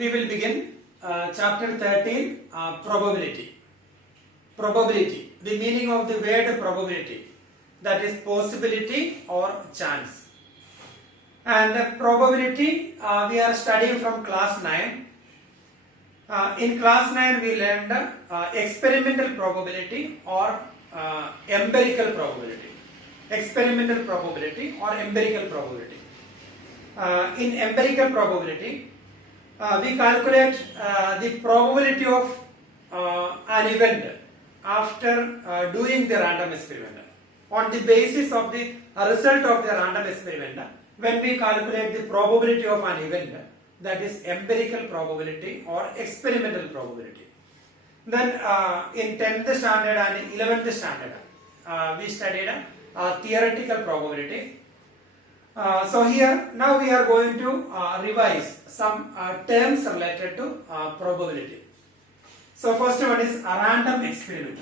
we will begin chapter 13, probability. Probability. The meaning of the word probability, that is possibility or chance. And probability we are studying from class 9. In class 9 we learned experimental probability or empirical probability. Experimental probability or empirical probability. In empirical probability, we calculate the probability of an event after doing the random experiment. On the basis of the result of the random experiment, when we calculate the probability of an event, that is empirical probability or experimental probability. Then in 10th standard and 11th standard, we studied theoretical probability. So here now we are going to revise some terms related to probability. So first one is a random experiment.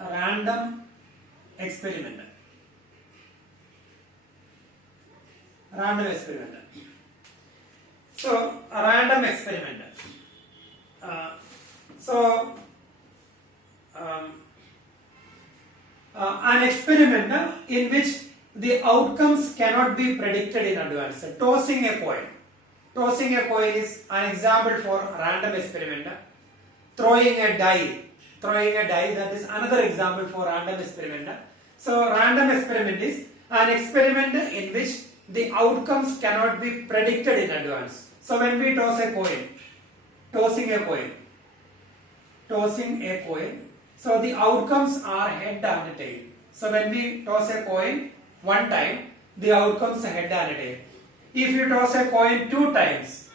A random experiment. Random experiment. So a random experiment. An experiment in which the outcomes cannot be predicted in advance. Tossing a coin. Tossing a coin is an example for random experiment. Throwing a die. Throwing a die, that is another example for random experiment. So random experiment is an experiment in which the outcomes cannot be predicted in advance. So when we toss a coin, tossing a coin, so the outcomes are head and tail. So when we toss a coin one time, the outcomes are head and tail. If you toss a coin two times,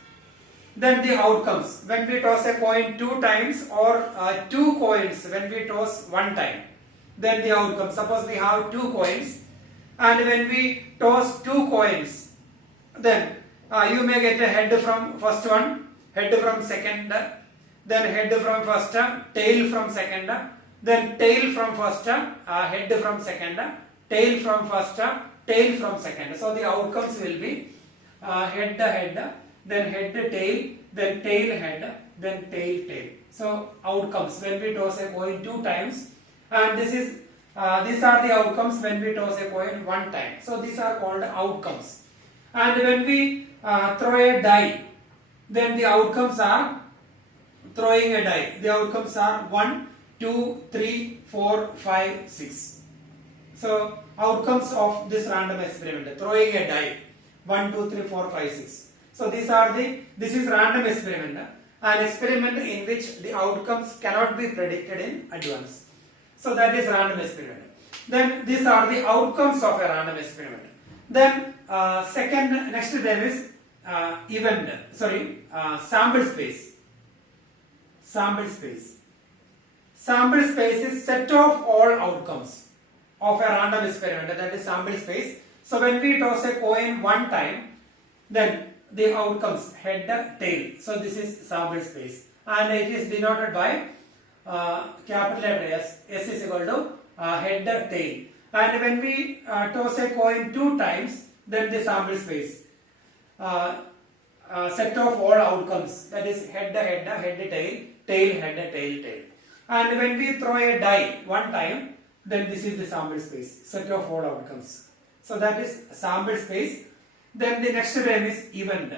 then the outcomes, when we toss a coin two times or two coins when we toss one time, then the outcome, suppose we have two coins and when we toss two coins, then you may get a head from first one, head from second, then head from first, tail from second, then tail from first, head from second, tail from first, tail from second. So the outcomes will be head, then head, tail, then tail, head, then tail, tail. So outcomes when we toss a coin two times, and these are the outcomes when we toss a coin one time. So these are called outcomes. And when we throw a die, then the outcomes are throwing a die. The outcomes are 1, 2, 3, 4, 5, 6. So outcomes of this random experiment, throwing a die, 1, 2, 3, 4, 5, 6. So this is random experiment, an experiment in which the outcomes cannot be predicted in advance. So that is random experiment. Then these are the outcomes of a random experiment. Then next term is sample space. Sample space. Sample space is set of all outcomes of a random experiment, that is sample space. So when we toss a coin one time, then the outcomes head, tail. So this is sample space, and it is denoted by capital letter S. S is equal to head, tail. And when we toss a coin two times, then the sample space set of all outcomes, that is head, tail, tail, head, tail, tail. And when we throw a die one time, then this is the sample space, set of all outcomes. So that is sample space. Then the next term is event.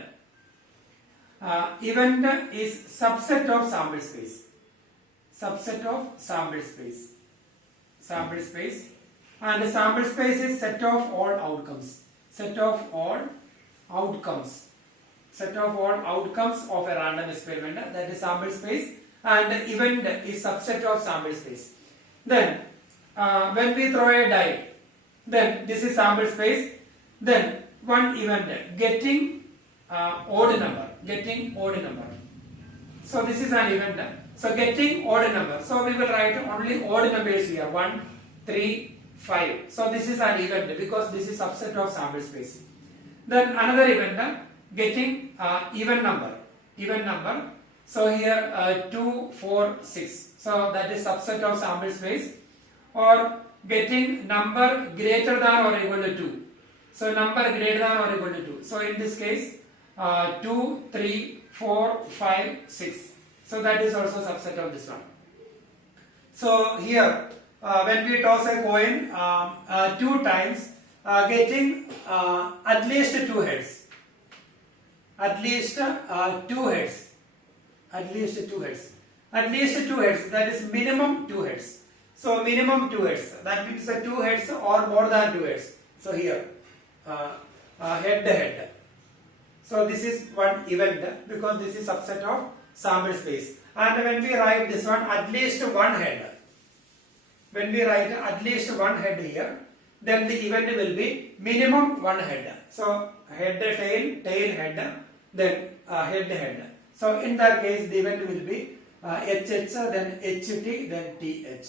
Event is subset of sample space. Subset of sample space. Sample space. And the sample space is set of all outcomes. Set of all outcomes. Set of all outcomes of a random experiment, that is sample space. And the event is subset of sample space. Then when we throw a die, then this is sample space. Then one event, getting odd number. Getting odd number. So this is an event. So getting odd number. So we will write only odd numbers here. 1, 3, 5. So this is an event because this is subset of sample space. Then another event, getting even number. Even number. So here 2, 4, 6. So that is subset of sample space. Or getting number greater than or equal to 2. So number greater than or equal to 2. So in this case 2, 3, 4, 5, 6. So that is also subset of this one. So here, when we toss a coin 2 times, getting at least 2 heads. At least 2 heads. At least 2 heads. At least 2 heads. That is minimum 2 heads. So minimum 2 heads. That means 2 heads or more than 2 heads. So here, head to head. So this is one event because this is subset of sample space. And when we write this one, at least one head. When we write at least one head here, then the event will be minimum one head. So head, tail, tail, head, then head, head. So in that case, the event will be HH, then HT, then TH.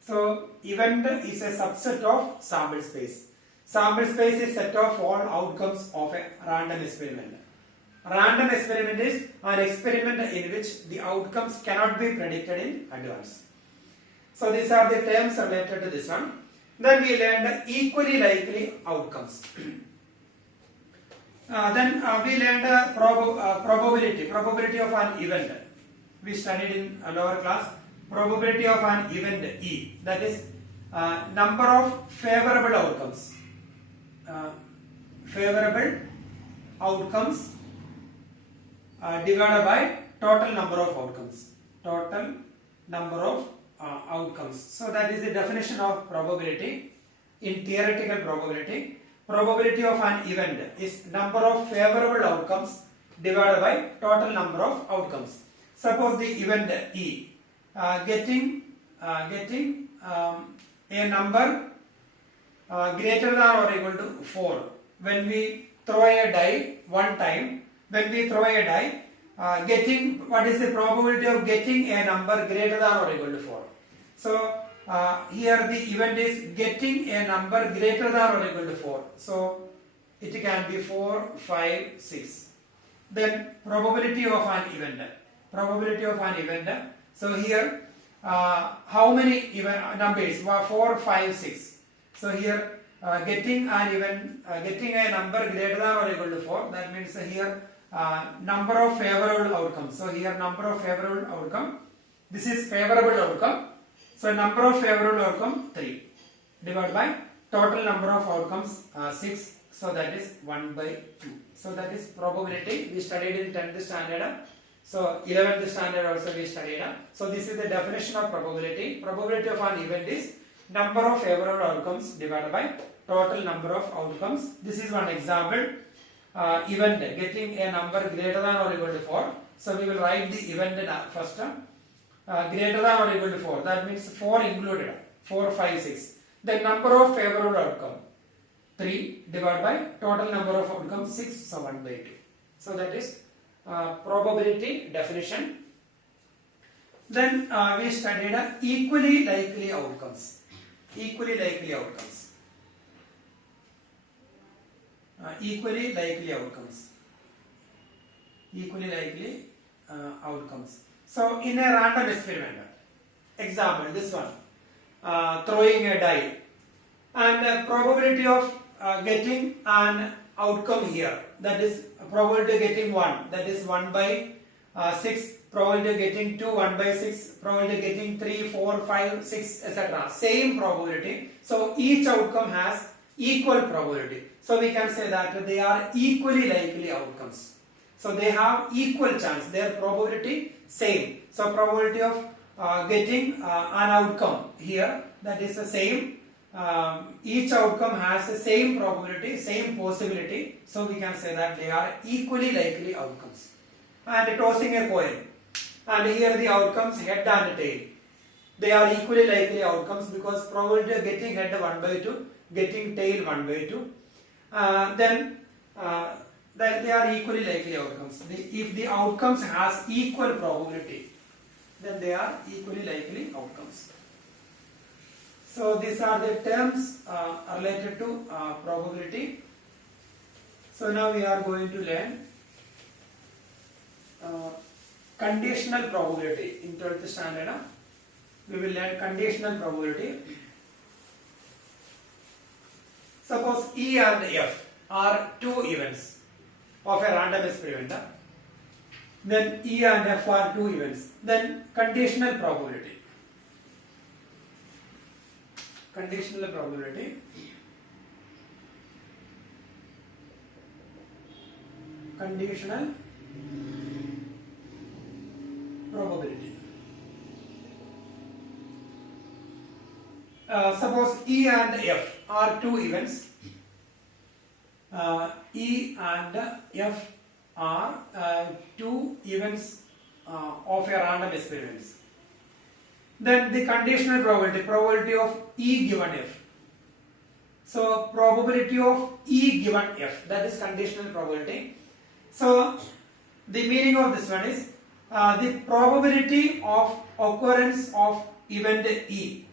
So event is a subset of sample space. Sample space is set of all outcomes of a random experiment. Random experiment is an experiment in which the outcomes cannot be predicted in advance. So these are the terms related to this one. Then we learned equally likely outcomes. Then we learned probability of an event. We studied in a lower class probability of an event E. That is number of favorable outcomes. Favorable outcomes divided by total number of outcomes. Total number of outcomes. So that is the definition of probability. In theoretical probability, probability of an event is number of favorable outcomes divided by total number of outcomes. Suppose the event E, getting a number greater than or equal to 4. When we throw a die one time, getting, what is the probability of getting a number greater than or equal to 4? So here the event is getting a number greater than or equal to 4. So it can be 4, 5, 6. Then probability of an event. So here how many numbers? 4, 5, 6. So here getting a number greater than or equal to 4. That means here number of favorable outcomes. So here number of favorable outcome. This is favorable outcome. So number of favorable outcome 3 divided by total number of outcomes 6. So that is 1 by 2. So that is probability. We studied in 10th standard. So 11th standard also we studied. So this is the definition of probability. Probability of an event is number of favorable outcomes divided by total number of outcomes. This is one example. Event getting a number greater than or equal to 4. So we will write the event first. Greater than or equal to 4. That means 4 included. 4, 5, 6. The number of favorable outcome 3 divided by total number of outcomes 6. So 1 by 2. So that is probability definition. Then we studied equally likely outcomes. Equally likely outcomes. Equally likely outcomes. Equally likely outcomes. So in a random experiment, example this one, throwing a die, and probability of getting an outcome here, that is probability of getting 1, that is 1 by 6, probability of getting 2, 1 by 6, probability of getting 3, 4, 5, 6, etc. Same probability. So each outcome has equal probability. So we can say that they are equally likely outcomes. So they have equal chance, their probability same. So probability of getting an outcome here, that is the same. Each outcome has the same probability, same possibility. So we can say that they are equally likely outcomes. And tossing a coin, and here the outcomes head and tail. They are equally likely outcomes because probability of getting head 1 by 2, getting tail 1 by 2. Then they are equally likely outcomes. If the outcomes has equal probability, then they are equally likely outcomes. So these are the terms related to probability. So now we are going to learn conditional probability in 12th standard. We will learn conditional probability. Suppose E and F are two events. of a random experiment. Then E and F are two events. Then conditional probability. Conditional probability. Conditional probability. Suppose E and F are two events. E and F are two events of a random experiments. Then the conditional probability of E given F. So probability of E given F, that is conditional probability. So the meaning of this one is the probability of occurrence of event E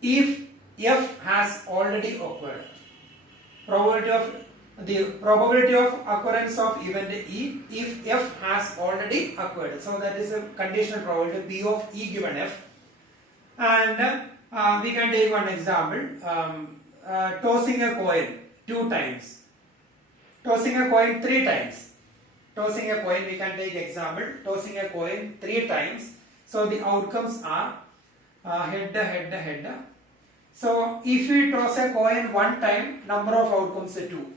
if F has already occurred. The probability of occurrence of event E if F has already occurred. So that is a conditional probability P of E given F. And we can take one example. Tossing a coin 2 times. Tossing a coin 3 times. Tossing a coin, we can take example. Tossing a coin 3 times. So the outcomes are head. So if we toss a coin 1 time, number of outcomes are 2.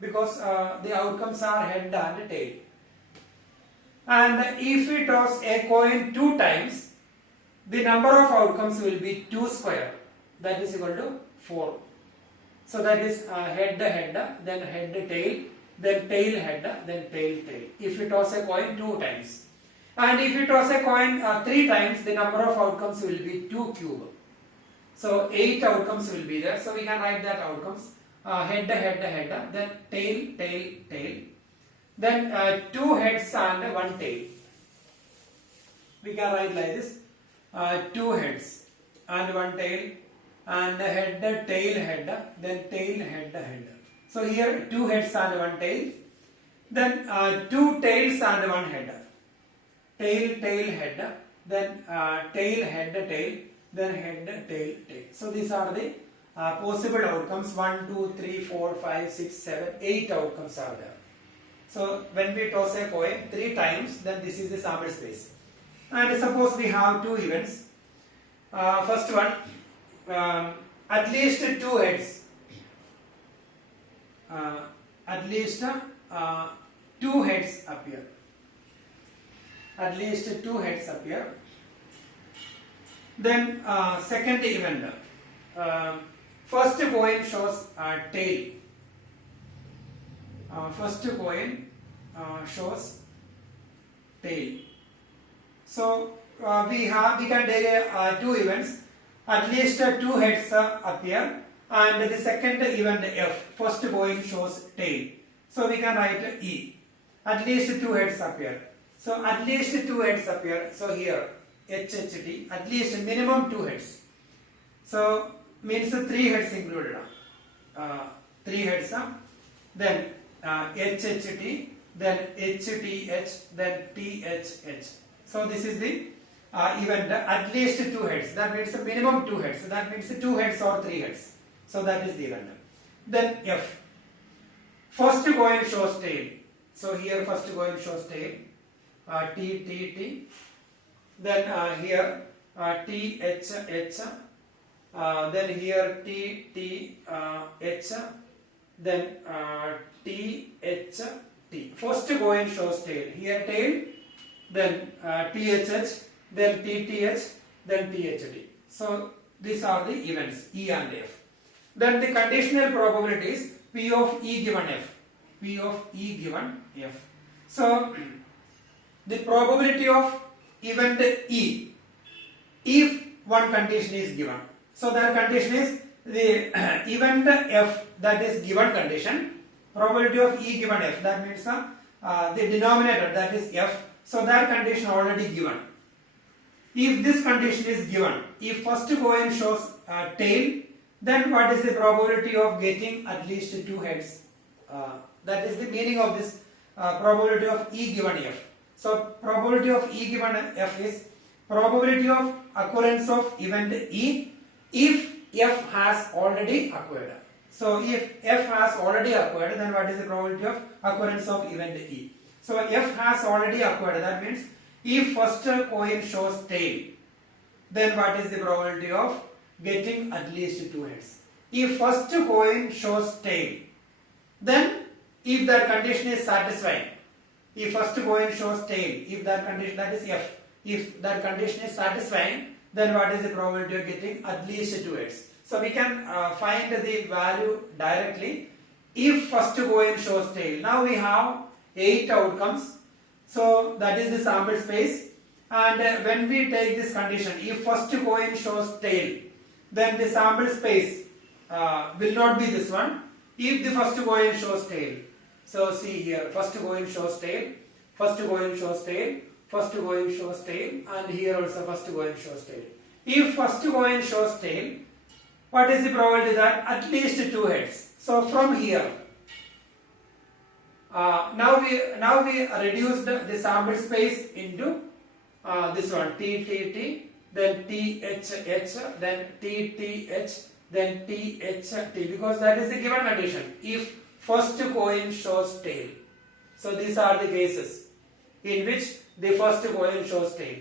Because the outcomes are head and tail. And if we toss a coin 2 times, the number of outcomes will be 2 square. That is equal to 4. So that is head, then head, tail, then tail, head, then tail, tail. If you toss a coin 2 times. And if you toss a coin 3 times, the number of outcomes will be 2 cube. So 8 outcomes will be there. So we can write that outcomes. Head, then tail, tail, tail. Then 2 heads and 1 tail. We can write like this. 2 heads and 1 tail, and head, tail, head, then tail, head. So here 2 heads and 1 tail, then 2 tails and 1 head. Tail, tail, head, then tail, head, tail, then head, tail, tail. So these are the possible outcomes. 1, 2, 3, 4, 5, 6, 7, 8 outcomes are there. So when we toss a coin 3 times, then this is the sample space. And suppose we have 2 events. First one, at least 2 heads. At least 2 heads appear. At least 2 heads appear. Then second event. First coin shows tail. First coin shows tail. So we can take 2 events. At least 2 heads appear, and the second event F, first coin shows tail. So we can write E. At least 2 heads appear. So at least 2 heads appear. So here HHT, at least minimum 2 heads. So means 3 heads included. 3 heads. Then HHT, then HTH, then THH. So this is the event at least 2 heads. That means the minimum 2 heads. So that means 2 heads or 3 heads. So that is the event. Then F. First coin shows tail. So here first coin shows tail. T. Then here THH. Then here TTH. Then THT. First coin shows tail. Here tail. Then THH, then TTH, then THT. So these are the events E and F. Then the conditional probabilities P of E given F. P of E given F. So the probability of event E if one condition is given. So that condition is the event F, that is given condition. Probability of E given F, that means the denominator, that is F. So that condition already given. If this condition is given, if first coin shows tail, then what is the probability of getting at least 2 heads? That is the meaning of this probability of E given F. So probability of E given F is probability of occurrence of event E if F has already occurred. So if F has already occurred, then what is the probability of occurrence of event E? So F has already occurred. That means if first coin shows tail, then what is the probability of getting at least 2 heads? If first coin shows tail, then if that condition is satisfying, if first coin shows tail, if that condition, that is F, if that condition is satisfying, then what is the probability of getting at least 2 heads? So we can find the value directly if first coin shows tail. Now we have 8 outcomes. So that is the sample space. And when we take this condition, if first coin shows tail, then the sample space will not be this one. If the first coin shows tail, so see here, first coin shows tail, first coin shows tail, first coin shows tail, and here also first coin shows tail. If first coin shows tail, what is the probability that at least 2 heads? So from here, now we reduced the sample space into this one, T T T, then T H H, then T T H, then T H T, because that is the given condition. If first coin shows tail, so these are the cases in which the first coin shows tail.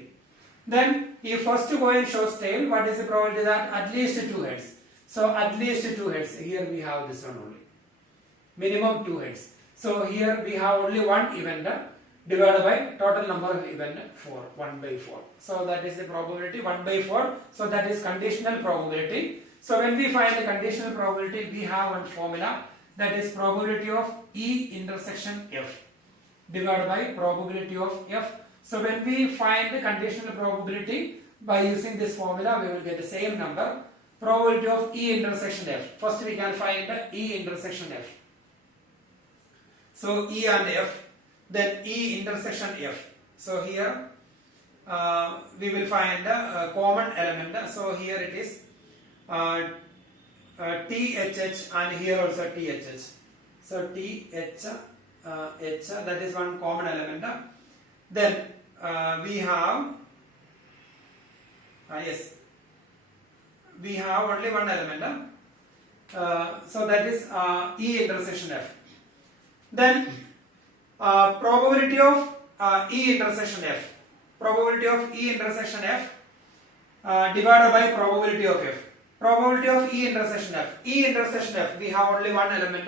Then if first coin shows tail, what is the probability that at least 2 heads? So at least 2 heads. Here we have this one only, minimum 2 heads. So here we have only one event divided by total number of event 4, 1 by 4. So that is the probability 1 by 4. So that is conditional probability. So when we find the conditional probability, we have one formula, that is probability of E intersection F divided by probability of F. So when we find the conditional probability by using this formula, we will get the same number, probability of E intersection F. First we can find E intersection F. So E and F, then E intersection F. So here we will find a common element. So here it is THH, and here also THH. So TH, H, that is one common element. Then we have yes, we have only one element. So that is E intersection F. Then probability of E intersection F. Probability of E intersection F divided by probability of F. Probability of E intersection F. E intersection F, we have only one element.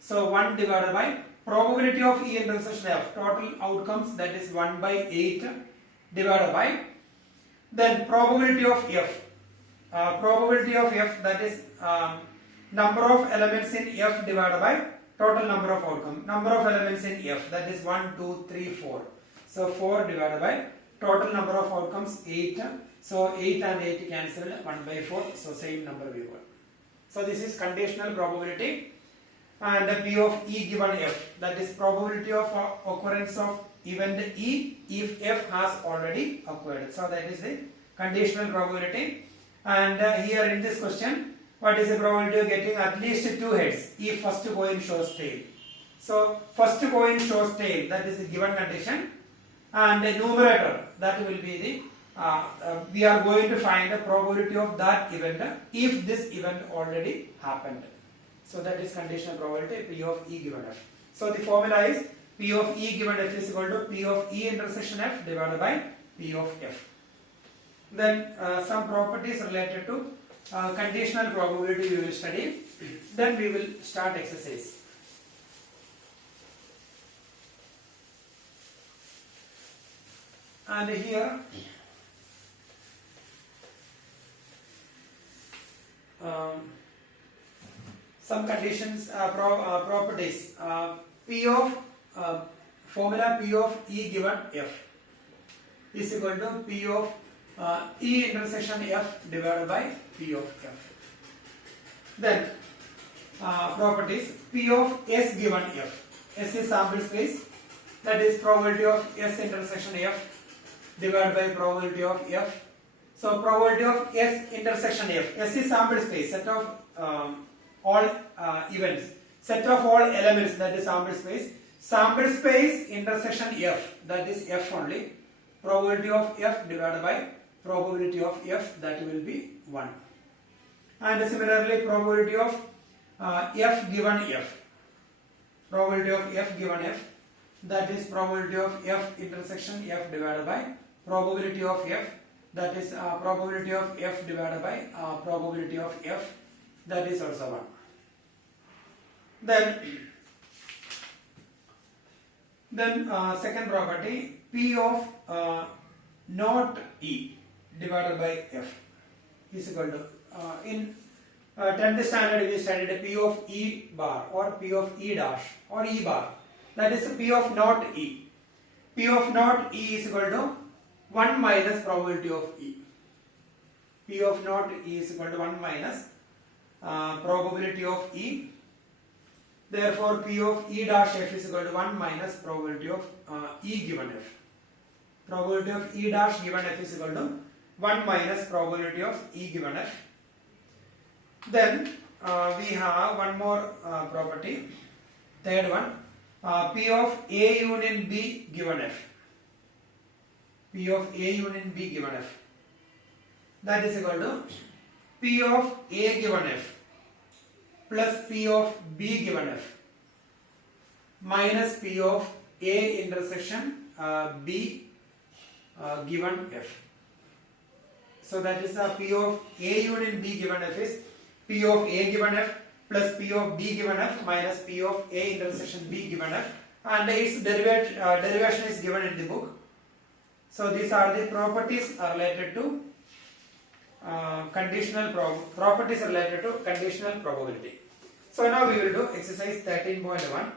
So 1 divided by probability of E intersection F. Total outcomes, that is 1 by 8 divided by. Then probability of F. Probability of F, that is number of elements in F divided by total number of outcome. Number of elements in F, that is 1, 2, 3, 4. So 4 divided by total number of outcomes 8. So 8 and 8 cancelled, 1 by 4. So same number we got. So this is conditional probability. And P of E given F, that is probability of occurrence of event E if F has already occurred. So that is the conditional probability. And here in this question, what is the probability of getting at least 2 heads if first coin shows tail? So first coin shows tail, that is the given condition, and the numerator, that will be the we are going to find the probability of that event if this event already happened. So that is conditional probability P of E given F. So the formula is P of E given F is equal to P of E intersection F divided by P of F. Then some properties related to conditional probability we will study. Then we will start exercise. And here some conditions, properties. P of formula P of E given F is equal to P of E intersection F divided by P of F. Then properties, P of S given F. S is sample space, that is probability of S intersection F divided by probability of F. So probability of S intersection F. S is sample space, set of all events, set of all elements, that is sample space. Sample space intersection F, that is F only. Probability of F divided by probability of F, that will be 1. And similarly probability of f given f, probability of f given f, that is probability of f intersection f divided by probability of f, that is probability of f divided by probability of f, that is also 1. Then second property, p of not e divided by f is equal to in 10th standard we studied p of e bar or p of e dash or e bar, that is p of not e. P of not e is equal to 1 minus probability of e. P of not e is equal to 1 minus probability of e. Therefore, P of e dash f is equal to 1 minus probability of e given f. Probability of e dash given f is equal to 1 minus probability of e given f. Then we have one more property, third one, P of a union b given f. P of a union b given f, that is equal to P of a given f plus P of b given f minus P of a intersection b given f. So that is P of a union b given f is P of a given f plus P of b given f minus P of a intersection b given f, and its derivation is given in the book. So these are the properties related to properties related to conditional probability. So now we will do exercise 13.1.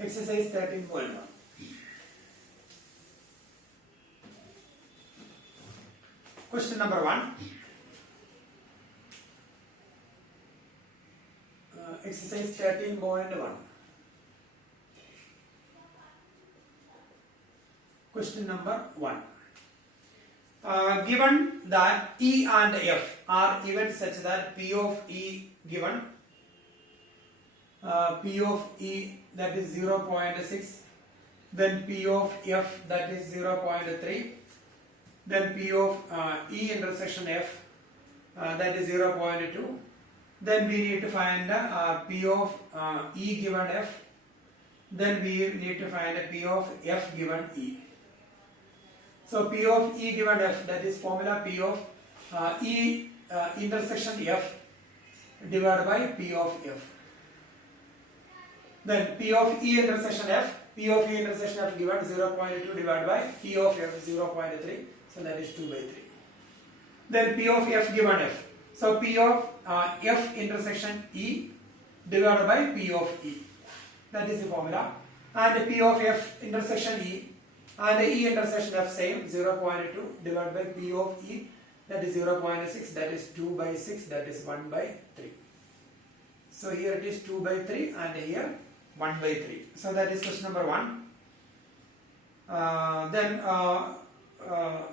Exercise 13.1. Question number 1. Exercise 13.1. Question number 1. Given that E and F are even such that P of E given P of E that is 0.6, then P of F that is 0.3, then P of E intersection F that is 0.2, then we need to find P of E given F, then we need to find P of F given E. So P of E given F, that is formula P of E intersection F divided by P of F. Then P of E intersection F, P of E intersection F given 0.2 divided by P of F 0.3, so that is 2 by 3. Then P of F given F, so P of F intersection E divided by P of E, that is the formula, and P of F intersection E and E intersection F same, 0.2 divided by P of E, that is 0.6, that is 2 by 6, that is 1 by 3. So here it is 2 by 3 and here 1 by 3. So that is question number 1. Then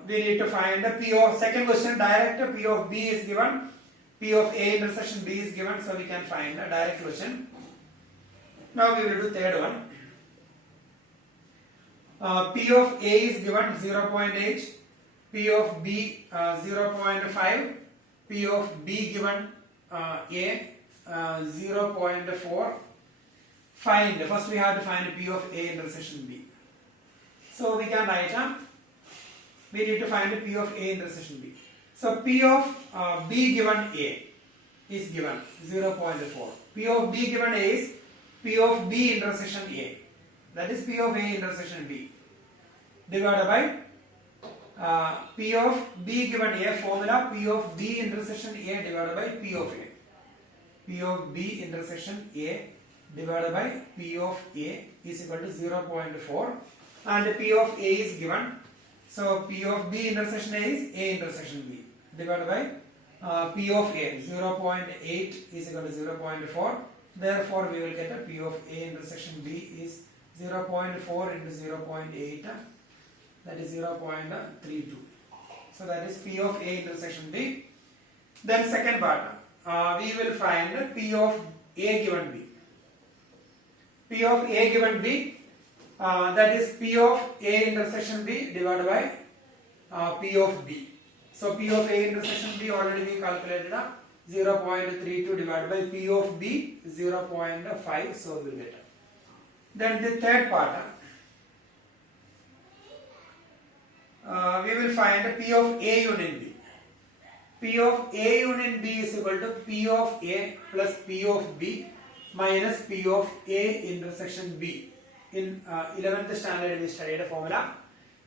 we need to find the P of, second question direct, P of B is given, P of A intersection B is given, so we can find a direct question. Now we will do third one. P of A is given 0.8, P of B 0.5, P of B given A 0.4. Find, first we have to find P of A intersection B. So we can write we need to find P of A intersection B. So P of B given A is given 0.4. P of B given A is P of B intersection A, that is P of A intersection B, divided by P of B given A, formula P of B intersection A divided by P of A. P of B intersection A divided by P of A is equal to 0.4, and P of A is given, so P of B intersection A is A intersection B divided by P of A 0.8 is equal to 0.4. Therefore we will get a P of A intersection B is 0.4 into 0.8, that is 0.32. So that is P of A intersection B. Then second part, we will find P of A given B. P of A given B, that is P of A intersection B divided by P of B. So P of A intersection B already we calculated 0.32 divided by P of B 0.5, so we will get. Then the third part, we will find P of A union B. P of A union B is equal to P of A plus P of B minus P of A intersection B. In 11th standard we studied a formula.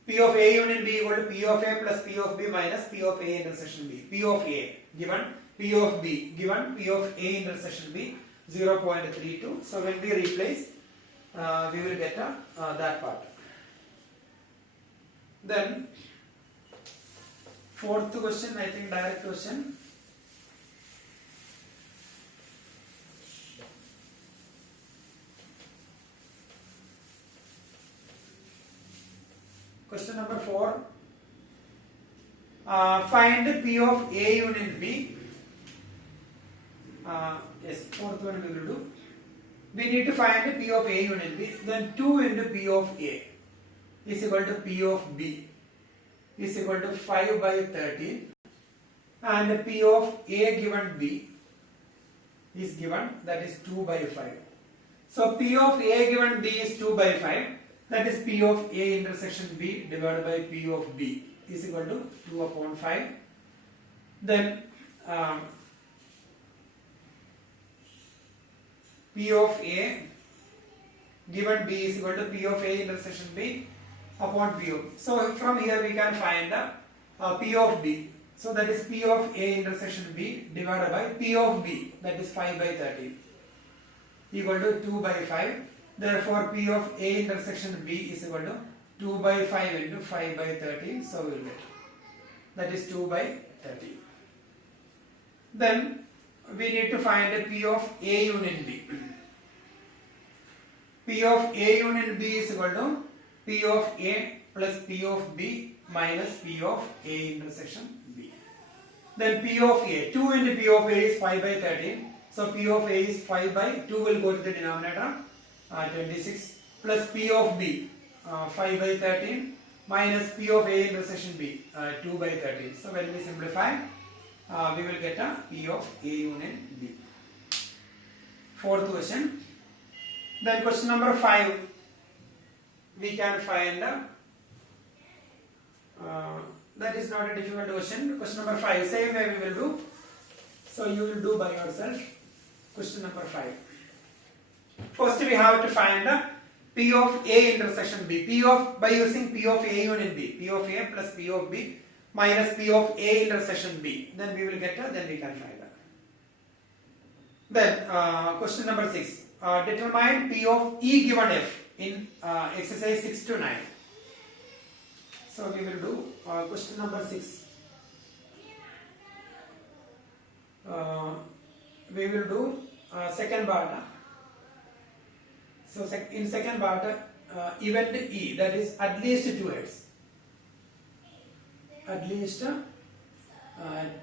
P of A union B equal to P of A plus P of B minus P of A intersection B. P of A given P of B given P of A intersection B 0.32. So when we replace, we will get that part. Then fourth question, I think direct question. Question number 4. Find P of A union B. Yes, fourth one we will do. We need to find P of A union B. Then 2 into P of A is equal to P of B is equal to 5 by 13, and P of A given B is given, that is 2 by 5. So P of A given B is 2 by 5, that is P of A intersection B divided by P of B is equal to 2 upon 5. Then P of A given B is equal to P of A intersection B upon P of. So from here we can find P of B. So that is P of A intersection B divided by P of B, that is 5 by 13 equal to 2 by 5. Therefore P of A intersection B is equal to 2 by 5 into 5 by 13. So we will get, that is 2 by 13. Then we need to find a P of A union B. P of A union B is equal to P of A plus P of B minus P of A intersection B. Then P of A, 2 into P of A is 5 by 13. So P of A is 5 by 2 will go to the denominator, 26, plus P of B 5 by 13 minus P of A intersection B 2 by 13. So when we simplify, we will get a P of A union B. Fourth question. Then question number 5, we can find that is not a difficult question. Question number 5, same way we will do. So you will do by yourself. Question number 5. First we have to find P of A intersection B. P of, by using P of A union B. P of A plus P of B minus P of A intersection B. Then we will get then we can find that. Then question number 6. Determine P of E given F in exercise 6 to 9. So we will do question number 6. We will do second part. So in second part, event E, that is at least 2 heads. At least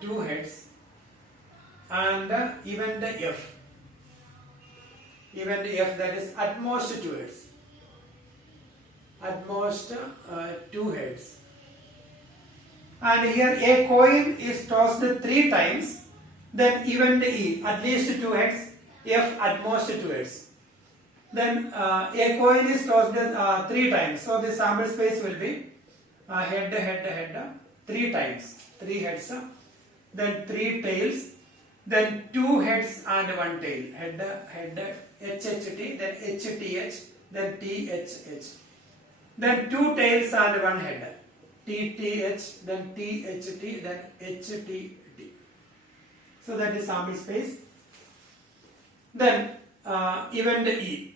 2 heads, and event F. Event F, that is at most 2 heads. At most 2 heads. And here a coin is tossed 3 times. Then event E, at least 2 heads. F, at most 2 heads. Then a coin is tossed 3 times. So the sample space will be head 3 times. 3 heads. Then 3 tails. Then 2 heads and 1 tail. Head HHT, then HTH, then THH. Then 2 tails and 1 head. TTH, then THT, then HTT. So that is sample space. Then event E.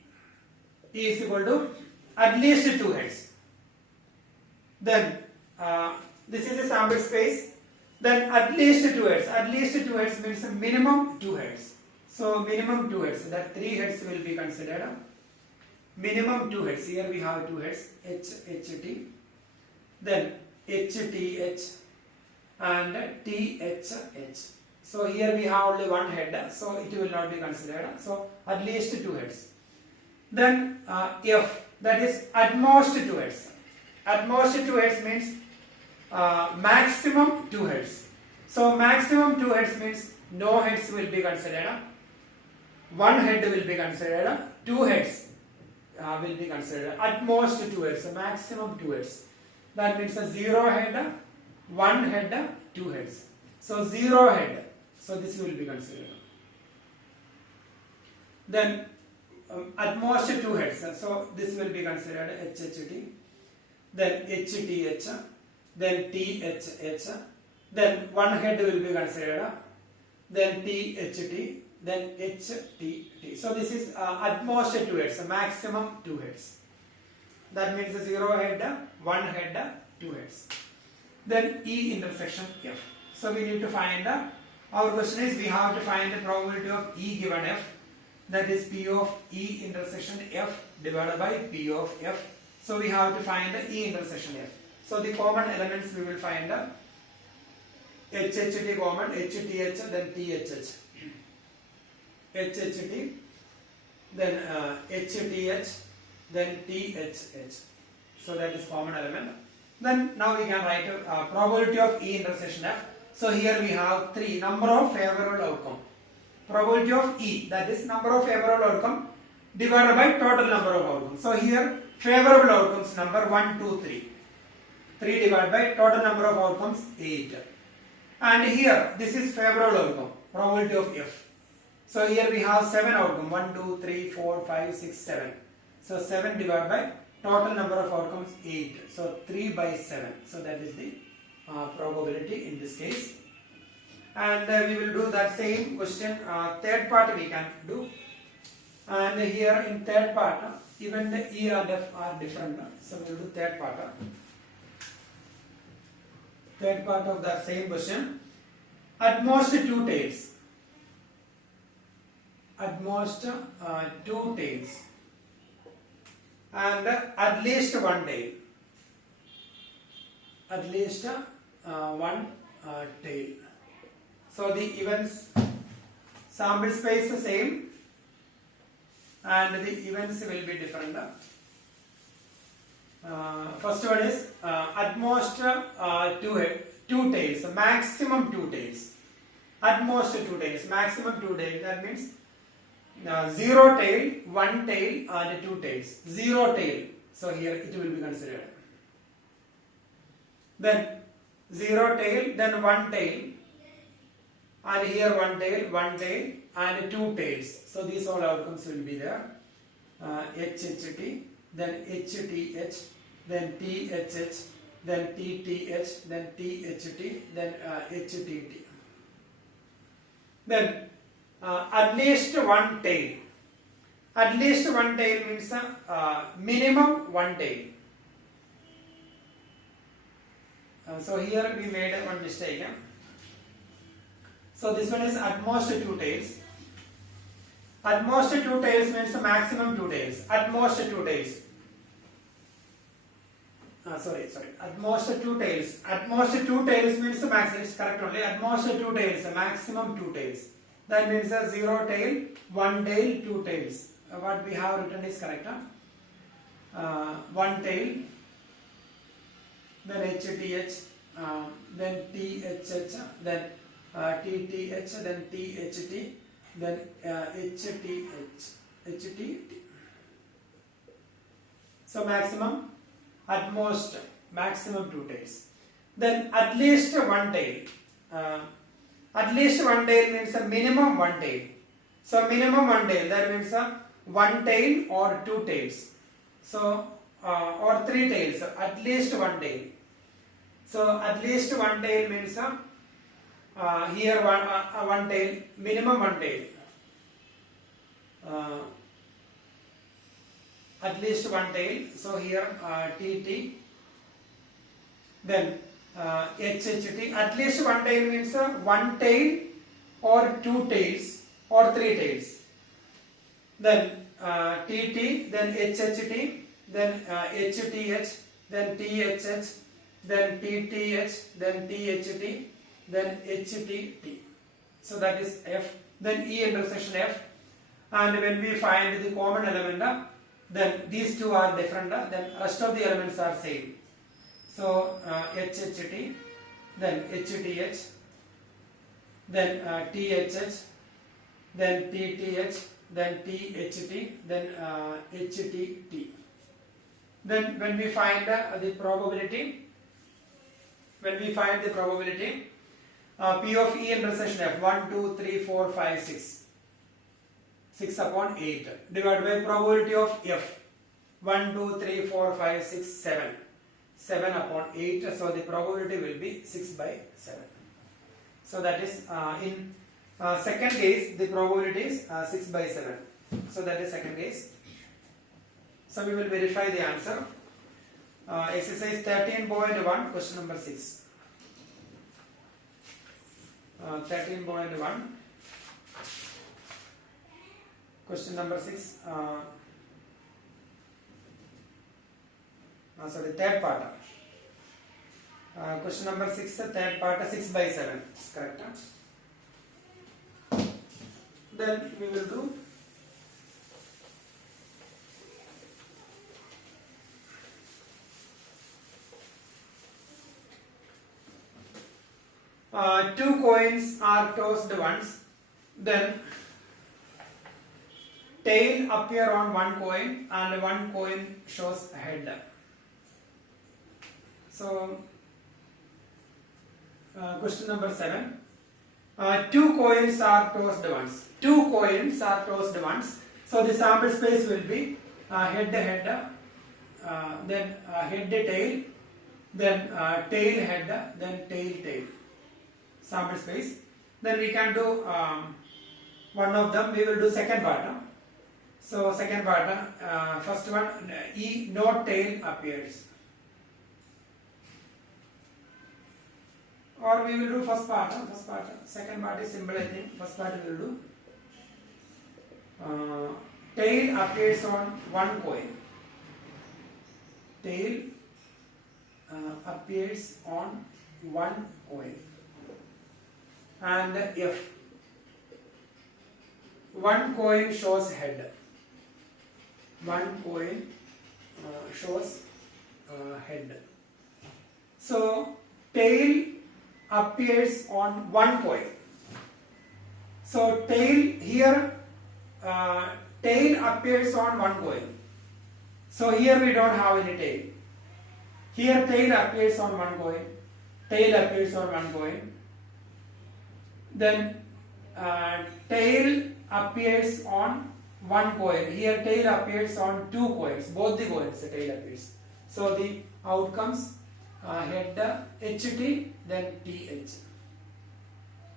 E is equal to at least 2 heads. Then this is a sample space. Then at least 2 heads. At least 2 heads means minimum 2 heads. So minimum 2 heads. That 3 heads will be considered. Minimum 2 heads. Here we have 2 heads. HHT. Then HTH and THH. So here we have only 1 head. So it will not be considered. So at least 2 heads. Then F, that is at most 2 heads. At most 2 heads means maximum 2 heads. So maximum 2 heads means no heads will be considered. 1 head will be considered. 2 heads will be considered. At most 2 heads. So maximum 2 heads. That means a 0 head, 1 head, 2 heads. So 0 head. So this will be considered. Then at most 2 heads. So this will be considered HHT. Then HTH. Then THH. Then 1 head will be considered. Then THT. Then HTT. So this is at most 2 heads. Maximum 2 heads. That means 0 head, 1 head, 2 heads. Then E intersection F. So we need to find our question is we have to find the probability of E given F. That is P of E intersection F divided by P of F. So we have to find the E intersection F. So the common elements we will find HHT common, HTH, then THH. HHT, then HTH, then THH. So that is common element. Then now we can write probability of E intersection F. So here we have 3 number of favorable outcome. Probability of E, that is number of favorable outcome divided by total number of outcomes. So here favorable outcomes number 1, 2, 3. 3 divided by total number of outcomes 8. And here this is favorable outcome, probability of F. So here we have 7 outcome, 1, 2, 3, 4, 5, 6, 7. So 7 divided by total number of outcomes 8. So 3 by 7. So that is the probability in this case. And we will do that same question, third part we can do. And here in third part, even the E and F are different. So we will do third part. Third part of that same question. At most 2 tails. At most 2 tails. And at least 1 tail. At least 1 tail. So the events sample space is same and the events will be different. First one is at most 2 tails, maximum 2 tails. At most 2 tails, maximum 2 tails. That means 0 tail, 1 tail and 2 tails. 0 tail. So here it will be considered. Then 0 tail, then 1 tail. And here 1 tail and 2 tails. So these all outcomes will be there. HHT, then HTH, then THH, then TTH, then THT, then HTT. Then at least 1 tail. At least 1 tail means minimum 1 tail. So here we made one mistake. So this one is at most 2 tails. At most 2 tails means the maximum 2 tails. At most 2 tails. Sorry. At most 2 tails. At most 2 tails means the maximum. It's correct only. At most 2 tails. The maximum 2 tails. That means 0 tail, 1 tail, 2 tails. What we have written is correct. 1 tail. Then HTH. Then THH. Then TTH, then THT, then HTT. So maximum, at most, maximum 2 tails. Then at least 1 tail. At least 1 tail means a minimum 1 tail. So minimum 1 tail, that means 1 tail or 2 tails. So or 3 tails, at least 1 tail. So at least 1 tail means here one tail, minimum 1 tail. At least 1 tail. So here TT. Then HHT. At least 1 tail means 1 tail or 2 tails or 3 tails. Then TT. Then HHT. Then HTH. Then THH. Then TTH. Then THT. Then HTT. So that is F. Then E intersection F. And when we find the common element, Then these two are different. Then rest of the elements are same. So HHT, then HTH, then THH, then TTH, then THT, then HTT. Then when we find the probability, P of E intersection F, 1, 2, 3, 4, 5, 6, 6 upon 8 divided by probability of F, 1, 2, 3, 4, 5, 6, 7, 7 upon 8, so the probability will be 6 by 7. So that is in second case the probability is 6 by 7. So that is second case. So we will verify the answer. Exercise 13.1, question number 6. 13.1, question number 6. Sorry, third part. Question number 6, third part, 6 by 7 is correct. Then we will do two coins are tossed once, then tail appear on one coin and one coin shows head. So question number 7. Two coins are tossed once. Two coins are tossed once. So the sample space will be head, then head, tail, then tail, head, then tail, tail. Sample space. Then we can do one of them. We will do second part. So second part, first one, E, no tail appears. Or we will do first part. Second part is simple, I think. First part we will do. Tail appears on one coin. Tail appears on one coin. And if one coin shows head, one coin shows head. So tail appears on one coin. So tail here, tail appears on one coin. So here we don't have any tail. Here tail appears on one coin. Tail appears on one coin. Then tail appears on one coin. Here tail appears on two coins. Both the coins the tail appears. So the outcomes head HT, then TH.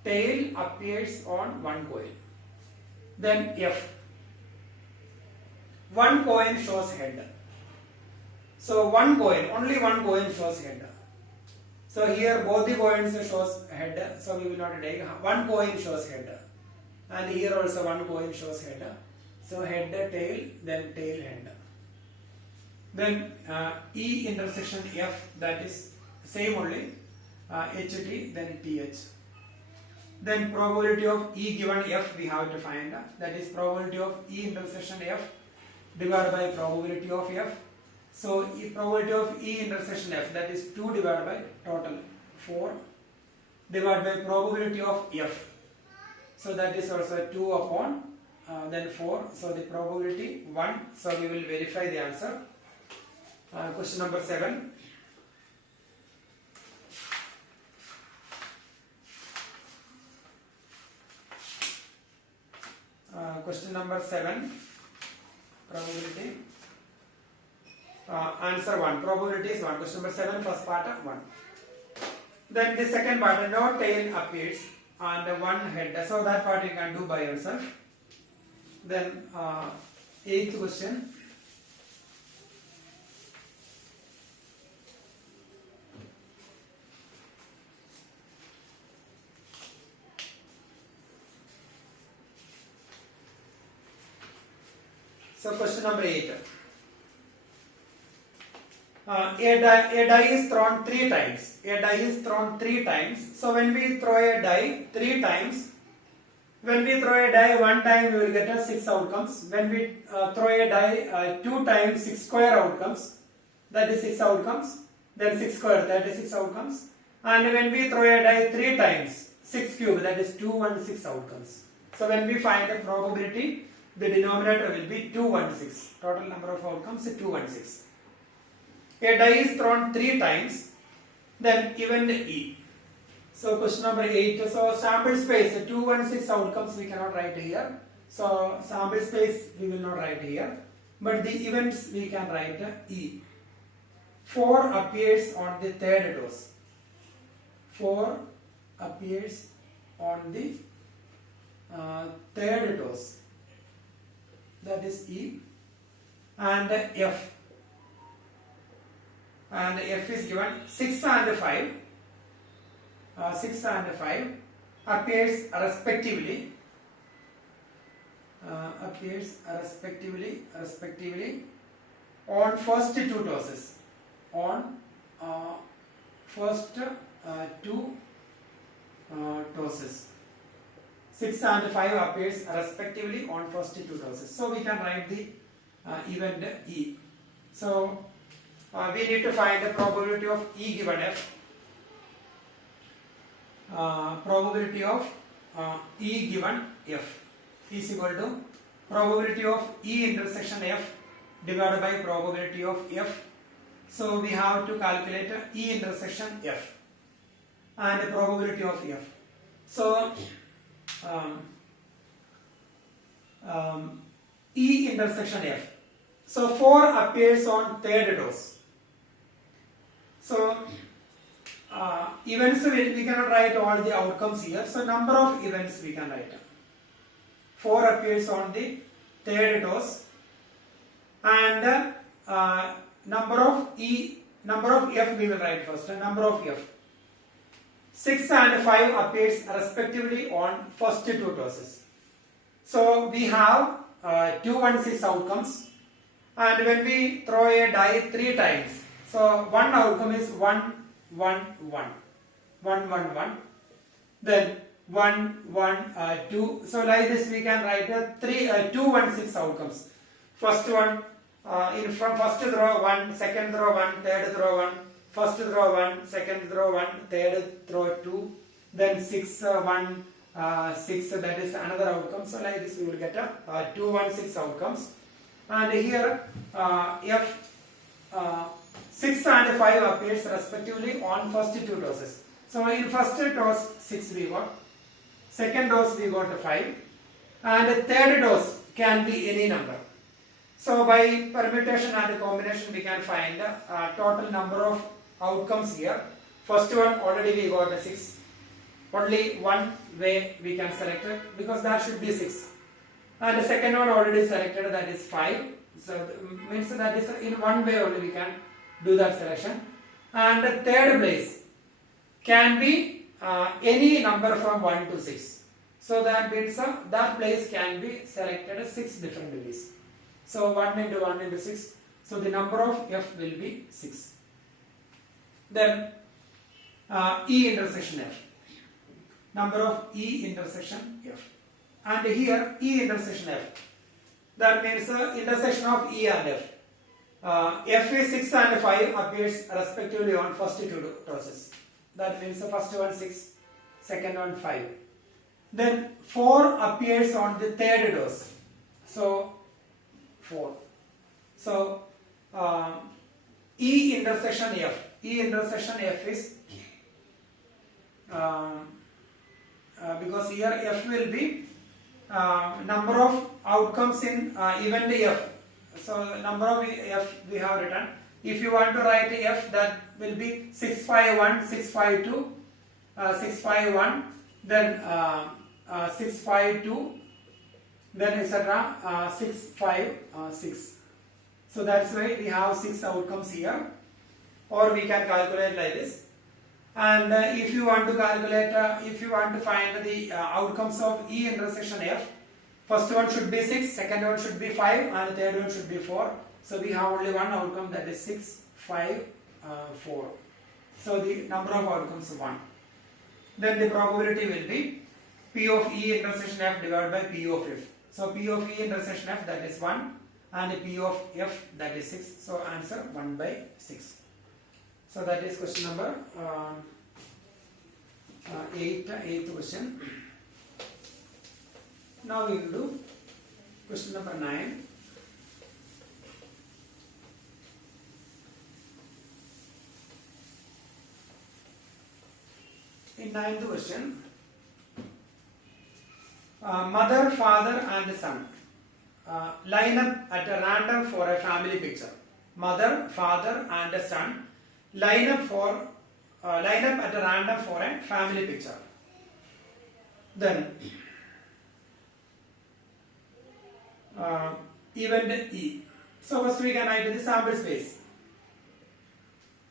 Tail appears on one coin. Then F. One coin shows head. So one coin, only one coin shows head. So here both the coins shows head. So we will not take. One coin shows head. And here also one coin shows head. So head, tail, then tail, head. Then E intersection F, that is same only, HT, then TH. Then probability of E given F we have to find, that is probability of E intersection F divided by probability of F. So probability of E intersection F, that is 2 divided by total 4 divided by probability of F. So that is also 2 upon then 4. So the probability 1. So we will verify the answer. Question number 7. Question number 7. Probability. Answer 1. Probability is 1. Question number 7, first part 1. Then the second part, no tail appears and one head. So that part you can do by yourself. Then 8th question. So question number 8. A die is thrown 3 times. A die is thrown 3 times. So when we throw a die 3 times, When we throw a die one time, we will get a 6 outcomes. When we throw a die 2 times, 6 square outcomes, that is 6 outcomes. Then 6 square, that is 6 outcomes. And when we throw a die 3 times, 6 cube, that is 216 outcomes. So when we find the probability, the denominator will be 216. Total number of outcomes is 216. A die is thrown 3 times, then event E. So question number 8. So sample space, 216 outcomes we cannot write here. So sample space we will not write here. But the events we can write E. 4 appears on the third dose. 4 appears on the third dose. That is E. And F. And F is given 6 and 5. 6 and 5 appears respectively. Respectively on first 2 doses. On first 2 doses. 6 and 5 appears respectively on first 2 doses. So we can write the event E. So we need to find the probability of E given F. Probability of E given F is equal to probability of E intersection F divided by probability of F. So we have to calculate E intersection F and the probability of F. So E intersection F. So 4 appears on third dose. So events we cannot write all the outcomes here. So number of events we can write. 4 appears on the third dose, and number of F we will write first. Number of F. 6 and 5 appears respectively on first 2 doses. So we have 216 outcomes, and when we throw a die 3 times, so one outcome is 1 1 1 1 1 1, then 1 1 2. So like this we can write 216 outcomes. First one from first row 1, second row 1, third row 1, first row 1, second row 1, third row 2, then 6 1 6, that is another outcome. So like this we will get 216 outcomes, and here F 6 and 5 appears respectively on first 2 doses. So in first dose 6 we got, second dose we got 5, and third dose can be any number. So by permutation and combination we can find total number of outcomes here. First one already we got 6. Only one way we can select it, because that should be 6. And the second one already selected, that is 5. So means that is in one way only we can do that selection. And the third place can be any number from 1 to 6. So that means that place can be selected 6 different ways. So 1 into 1 into 6. So the number of F will be 6. Then E intersection F. Number of E intersection F. And here E intersection F. That means intersection of E and F. F is 6 and 5 appears respectively on first 2 doses. That means the first one 6, second one 5. Then 4 appears on the third dose. So 4. So E intersection F. E intersection F is because here F will be number of outcomes in event F. So number of F we have written. If you want to write F, that will be 651, 652, 651, then 652, then etc. 656. So that's why we have 6 outcomes here, or we can calculate like this. And if you want to calculate, if you want to find the outcomes of E intersection F, first one should be 6, second one should be 5, and third one should be 4. So we have only one outcome, that is 6, 5, 4. So the number of outcomes is 1. Then the probability will be P of E intersection F divided by P of F. So P of E intersection F, that is 1, and P of F, that is 6. So answer 1 by 6. So that is question number 8th question. Now we will do question number 9. In 9th question, mother, father and son line up at a random for a family picture. Mother, father and son line up at a random for a family picture. Then event E. So first we can write the sample space.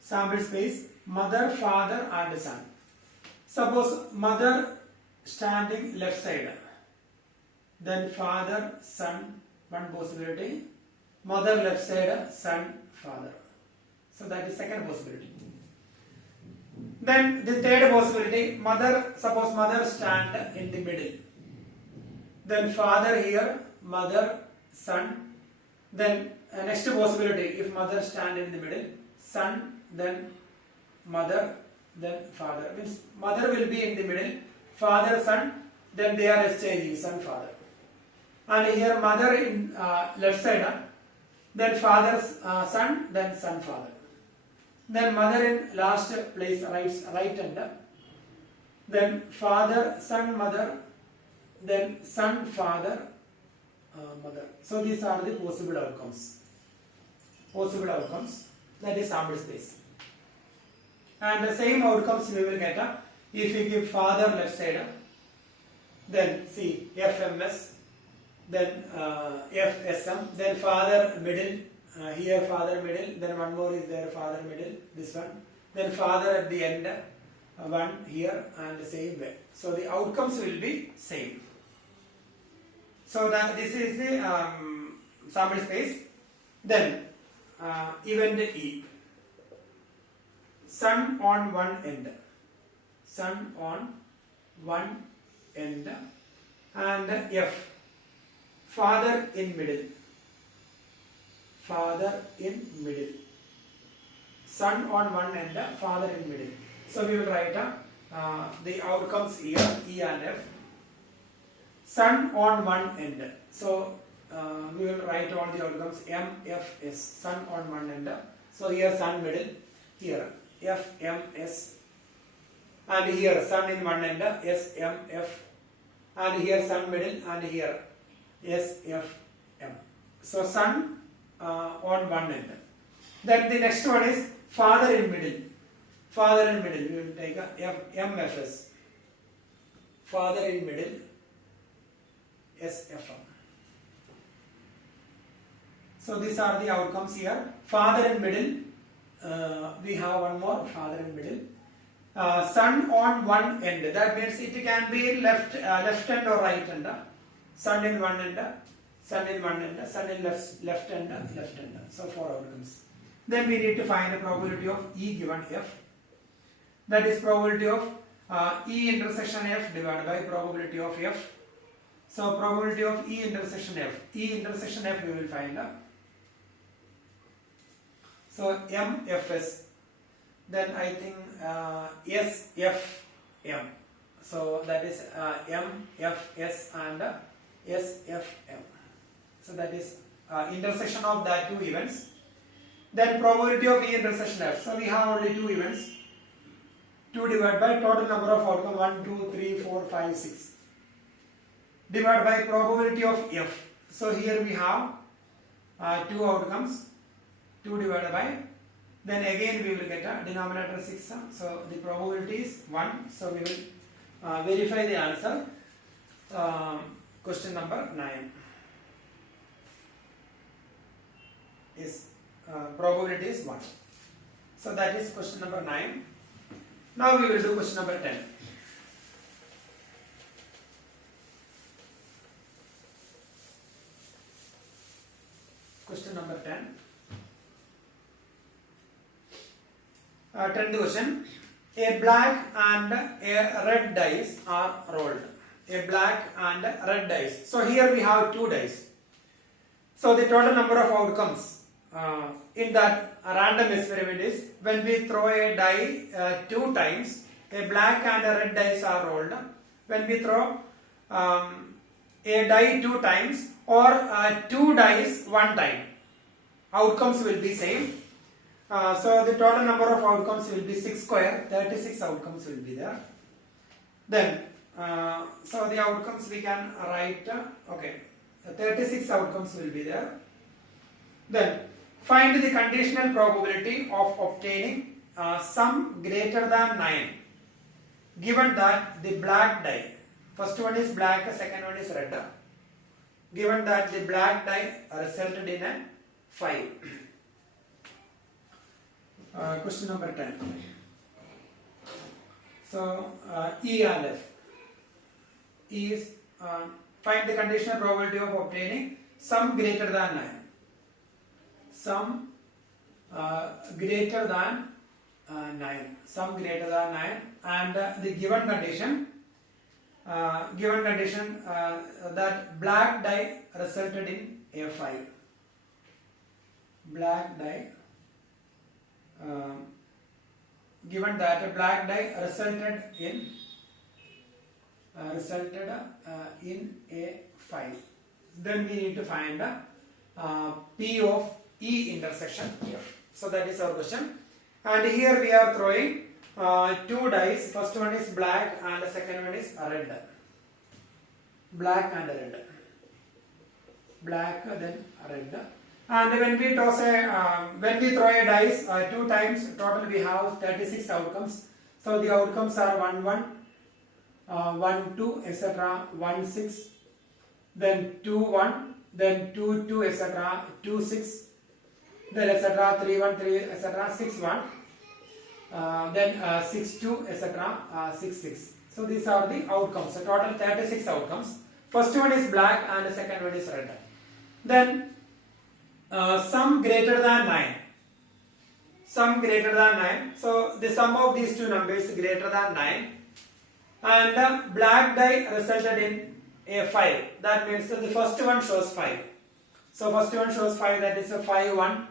Sample space, mother, father and son. Suppose mother standing left side, then father, son, one possibility. Mother left side, son, father. So that is second possibility. Then the third possibility, mother, suppose mother stand in the middle. Then father here, mother, son. Then next possibility, if mother stand in the middle, son, then mother, then father. Means mother will be in the middle, father, son, then they are exchanging, son, father. And here mother in left side, then father, son, then son, father. Then mother in last place, right hand, then father, son, mother, then son, father, mother. So these are the possible outcomes. Possible outcomes, that is sample space. And the same outcomes we will get if we give father left side, then see FMS, then FSM, then father middle, here father middle, then one more is there, father middle, this one, then father at the end, one here, and the same way. So the outcomes will be same. So that this is the sample space. Then event E. Son on one end, son on one end, and F, father in middle, father in middle, son on one end, father in middle. So we will write the outcomes here, E and F. Son on one end. So we will write all the outcomes M, F, S, son on one end. So here son middle, here F, M, S, and here son in one end, S, M, F, and here son middle, and here S, F, M. So son on one end. Then the next one is father in middle. Father in middle, we will take a F, M, F, S. Father in middle, S, F, M. So these are the outcomes here. Father in middle. We have one more, father in middle. Son on one end. That means it can be left end or right end. Son in one end, son in one end, son in left end, left end. So 4 outcomes. Then we need to find the probability of E given F. That is probability of E intersection F divided by probability of F. So probability of E intersection F. E intersection F we will find. So M, F, S. Then I think S, F, M. So that is M, F, S and S, F, M. So that is intersection of that two events. Then probability of E intersection F. So we have only two events. 2 divided by total number of outcome 1, 2, 3, 4, 5, 6. Divided by probability of F. So here we have two outcomes. 2 divided by, then again we will get a denominator 6. So the probability is 1. So we will verify the answer. Question number 9 is probability is 1. So that is question number 9. Now we will do question number 10. Question number 10. 10th question. A black and a red dice are rolled. a black and red dice. So here we have two dice. So the total number of outcomes in that random experiment is when we throw a die two times, a black and a red dice are rolled. When we throw a die two times or two dice one time, outcomes will be same. So the total number of outcomes will be 6 square, 36 outcomes will be there. Then, so the outcomes we can write, okay, 36 outcomes will be there. Then, find the conditional probability of obtaining sum greater than 9, given that the black die, first one is black, second one is red, given that the black die resulted in a 5. Question number 10. So, E and F. E is find the conditional probability of obtaining sum greater than 9. Sum greater than 9. Sum greater than 9, and the given condition that black die resulted in a 5. Black die given that a black die resulted in a 5, then we need to find P of E intersection F. So that is our question, and here we are throwing two dice. First one is black and the second one is red. Black and red. Black then red. And when we toss when we throw a dice two times, total we have 36 outcomes. So the outcomes are 1 1, 1 2, etc. 1 6, then 2 1, then 2 2, etc. 2 6, then etc. 3 1 3, etc. 6 1, then 6 2, etc. 6 6. So these are the outcomes. So total 36 outcomes. First one is black and the second one is red. Then sum greater than 9. Sum greater than 9. So the sum of these two numbers is greater than 9. And black die resulted in a 5. That means the first one shows 5. So first one shows 5, that is a 5 1,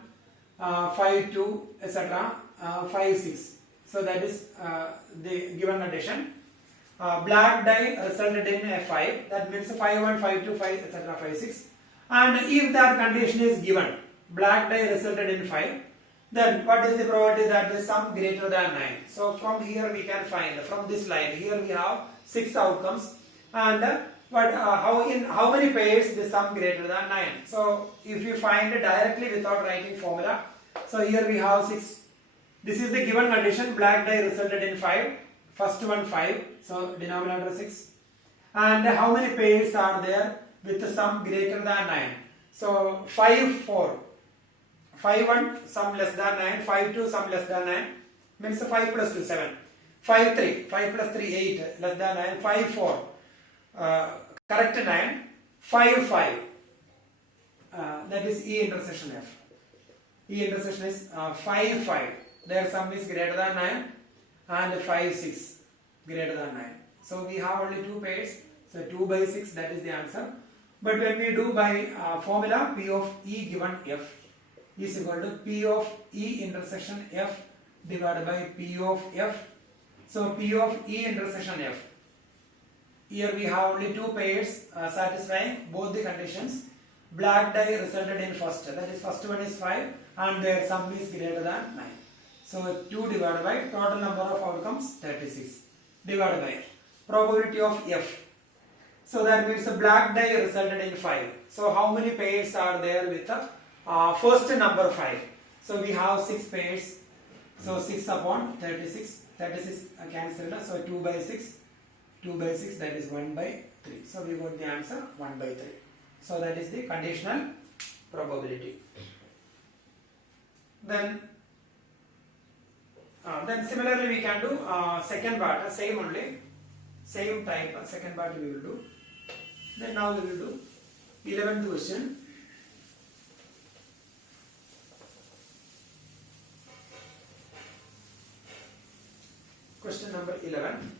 5 2, etc. 5 6. So that is the given condition. Black die resulted in a 5. That means 5 1, 5 2, 5, etc. 5 6. And if that condition is given, black die resulted in 5, then what is the probability that the sum greater than 9? So from here we can find, from this line, here we have 6 outcomes, and how many pairs the sum greater than 9? So if you find it directly without writing formula, so here we have 6. This is the given condition, black die resulted in 5, first one 5, so denominator 6. And how many pairs are there with the sum greater than 9? So 5 4, 5 1 sum less than 9, 5 2 sum less than 9, means 5 plus 2 7, 5 3, 5 plus 3 8 less than 9, 5 4 correct 9, 5 5, that is E intersection F. E intersection is 5 5, their sum is greater than 9, and 5 6 greater than 9. So we have only two pairs, so 2 by 6, that is the answer. But when we do by formula, P of E given F is equal to P of E intersection F divided by P of F. So P of E intersection F. Here we have only two pairs satisfying both the conditions. Black die resulted in first, that is first one is 5 and their sum is greater than 9. So 2 divided by total number of outcomes 36 divided by probability of F. So that means the black die resulted in 5. So how many pairs are there with the first number 5? So we have 6 pairs. So 6 upon 36, 36 cancelled. So 2 by 6, 2 by 6, that is 1 by 3. So we got the answer 1 by 3. So that is the conditional probability. Then similarly we can do second part, same only, same type, second part we will do. Then now we will do 11th question. Question number 11.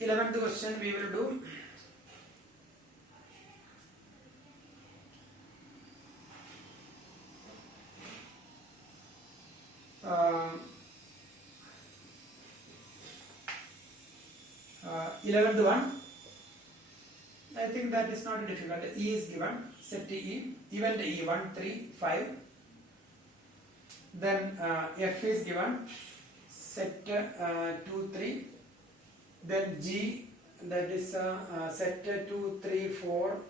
11th question we will do. Um, 11th one. I think that is not difficult. E is given. Set E. Event E 1, 3, 5. Then F is given. Set 2, 3. Then G, that is set 2, 3, 4,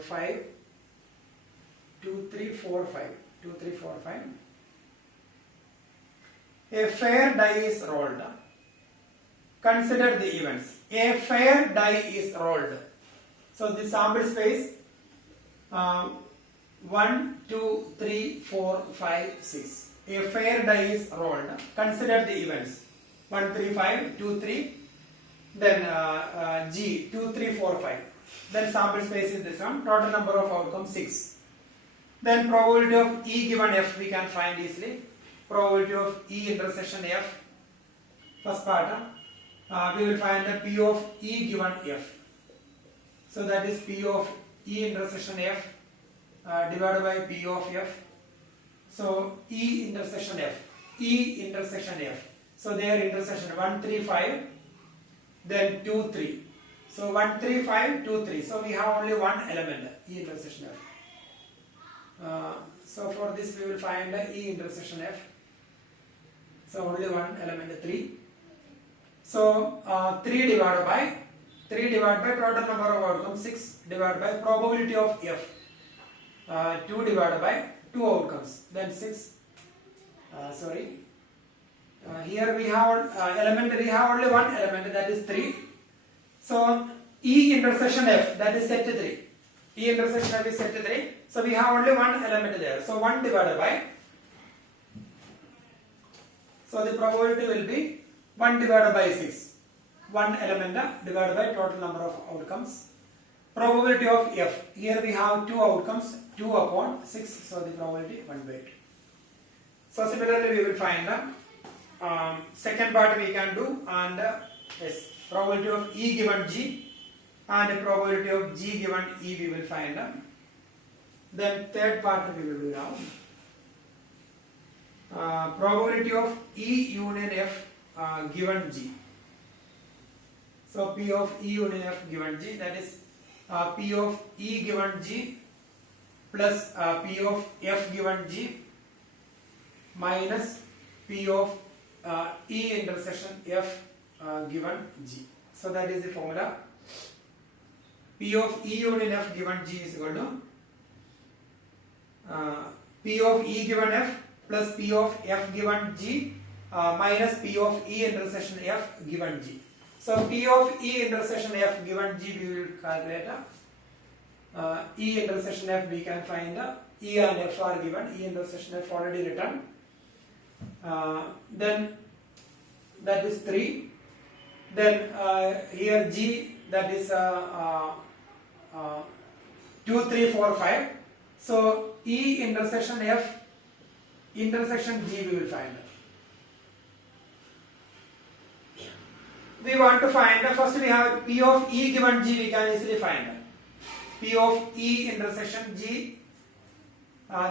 5. 2, 3, 4, 5. 2, 3, 4, 5. A fair die is rolled. Consider the events. A fair die is rolled. So the sample space 1, 2, 3, 4, 5, 6. A fair die is rolled. Consider the events 1, 3, 5, 2, 3. Then G 2, 3, 4, 5. Then sample space is this one. Total number of outcomes 6. Then probability of E given F we can find easily. Probability of E intersection F. First part. We will find the P of E given F. So that is P of E intersection F divided by P of F. So E intersection F. E intersection F. So their intersection 1, 3, 5. Then 2, 3. So 1, 3, 5, 2, 3. So we have only one element, E intersection F. So for this we will find E intersection F. So only one element 3. So 3 divided by total number of outcomes 6 divided by probability of F 2 divided by 2 outcomes, then 6. Here we have element, we have only one element, that is 3. So E intersection F, that is set 3. E intersection F is set 3. So we have only one element there. So 1 divided by. So the probability will be 1 divided by 6. One element divided by total number of outcomes. Probability of F. Here we have 2 outcomes, 2 upon 6. So the probability 1 by 2. So similarly we will find second part we can do, and yes, probability of E given G and probability of G given E we will find. Then third part we will do now. Probability of E union F given G. So P of E union F given G, that is P of E given G plus P of F given G minus P of E intersection F given G. So that is the formula. P of E union F given G is equal to P of E given F plus P of F given G minus P of E intersection F given G. So P of E intersection F given G we will calculate. E intersection F we can find. E and F are given. E intersection F already written. Then that is 3. Then here G, that is 2, 3, 4, 5. So E intersection F intersection G we will find. We want to find, first we have P of E given G, we can easily find. P of E intersection G,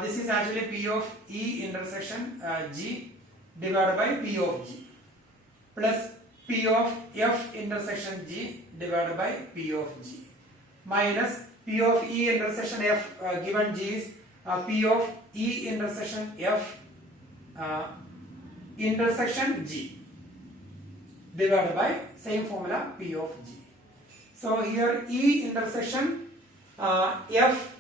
this is actually P of E intersection G divided by P of G plus P of F intersection G divided by P of G minus P of E intersection F given G is P of E intersection F intersection G divided by same formula P of G. So here E intersection F,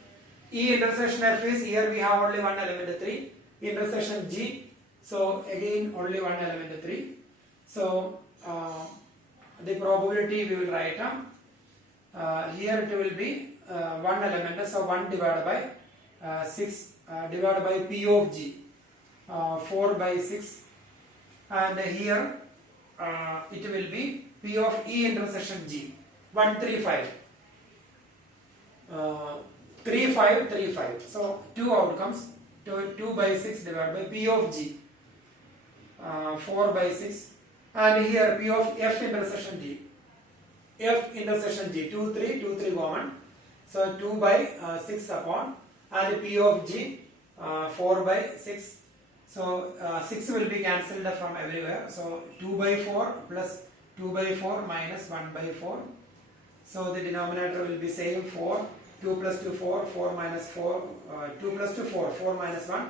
E intersection F is, here we have only one element 3, intersection G, so again only one element 3. So the probability we will write here it will be one element, so 1 divided by 6 divided by P of G 4 by 6, and here it will be P of E intersection G 1, 3, 5 3, 5, 3, 5. So 2 outcomes, 2 by 6 divided by P of G 4 by 6, and here P of F intersection G F intersection G, 2, 3, 2, 3 common. So 2 by 6 upon, and P of G, 4 by 6. So 6 will be cancelled from everywhere. So 2 by 4 plus 2 by 4 minus 1 by 4. So the denominator will be same 4. 2 plus 2 4, 4 minus 4, 2 plus 2 4, 4 minus 1,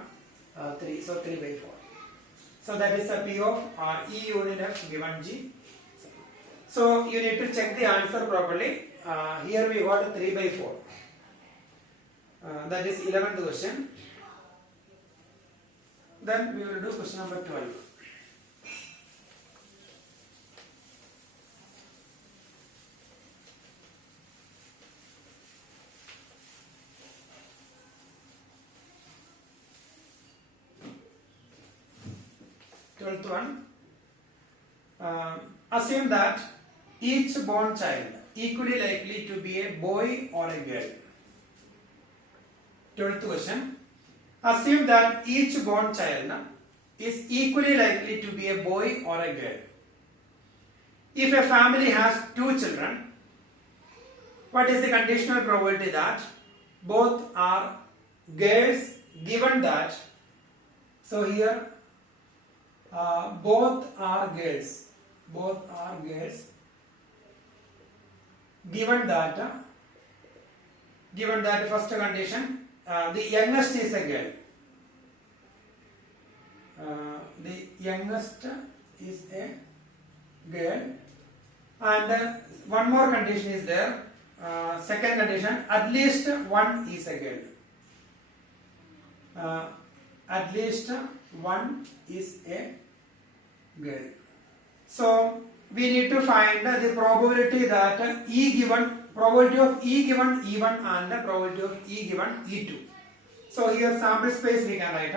3. So 3 by 4. So that is the P of E union F given G. So you need to check the answer properly. Here we got 3 by 4. That is 11th question. Then we will do question number 12. Twelfth one. Assume that each born child equally likely to be a boy or a girl. 12th question. Assume that each born child is equally likely to be a boy or a girl. If a family has 2 children, what is the conditional probability that both are girls, given that, so here both are girls, given that first condition, the youngest is a girl, and one more condition is there. Second condition, at least one is a girl. At least one is a girl. So we need to find the probability that probability of E given E1 and the probability of E given E2. So here sample space we can write.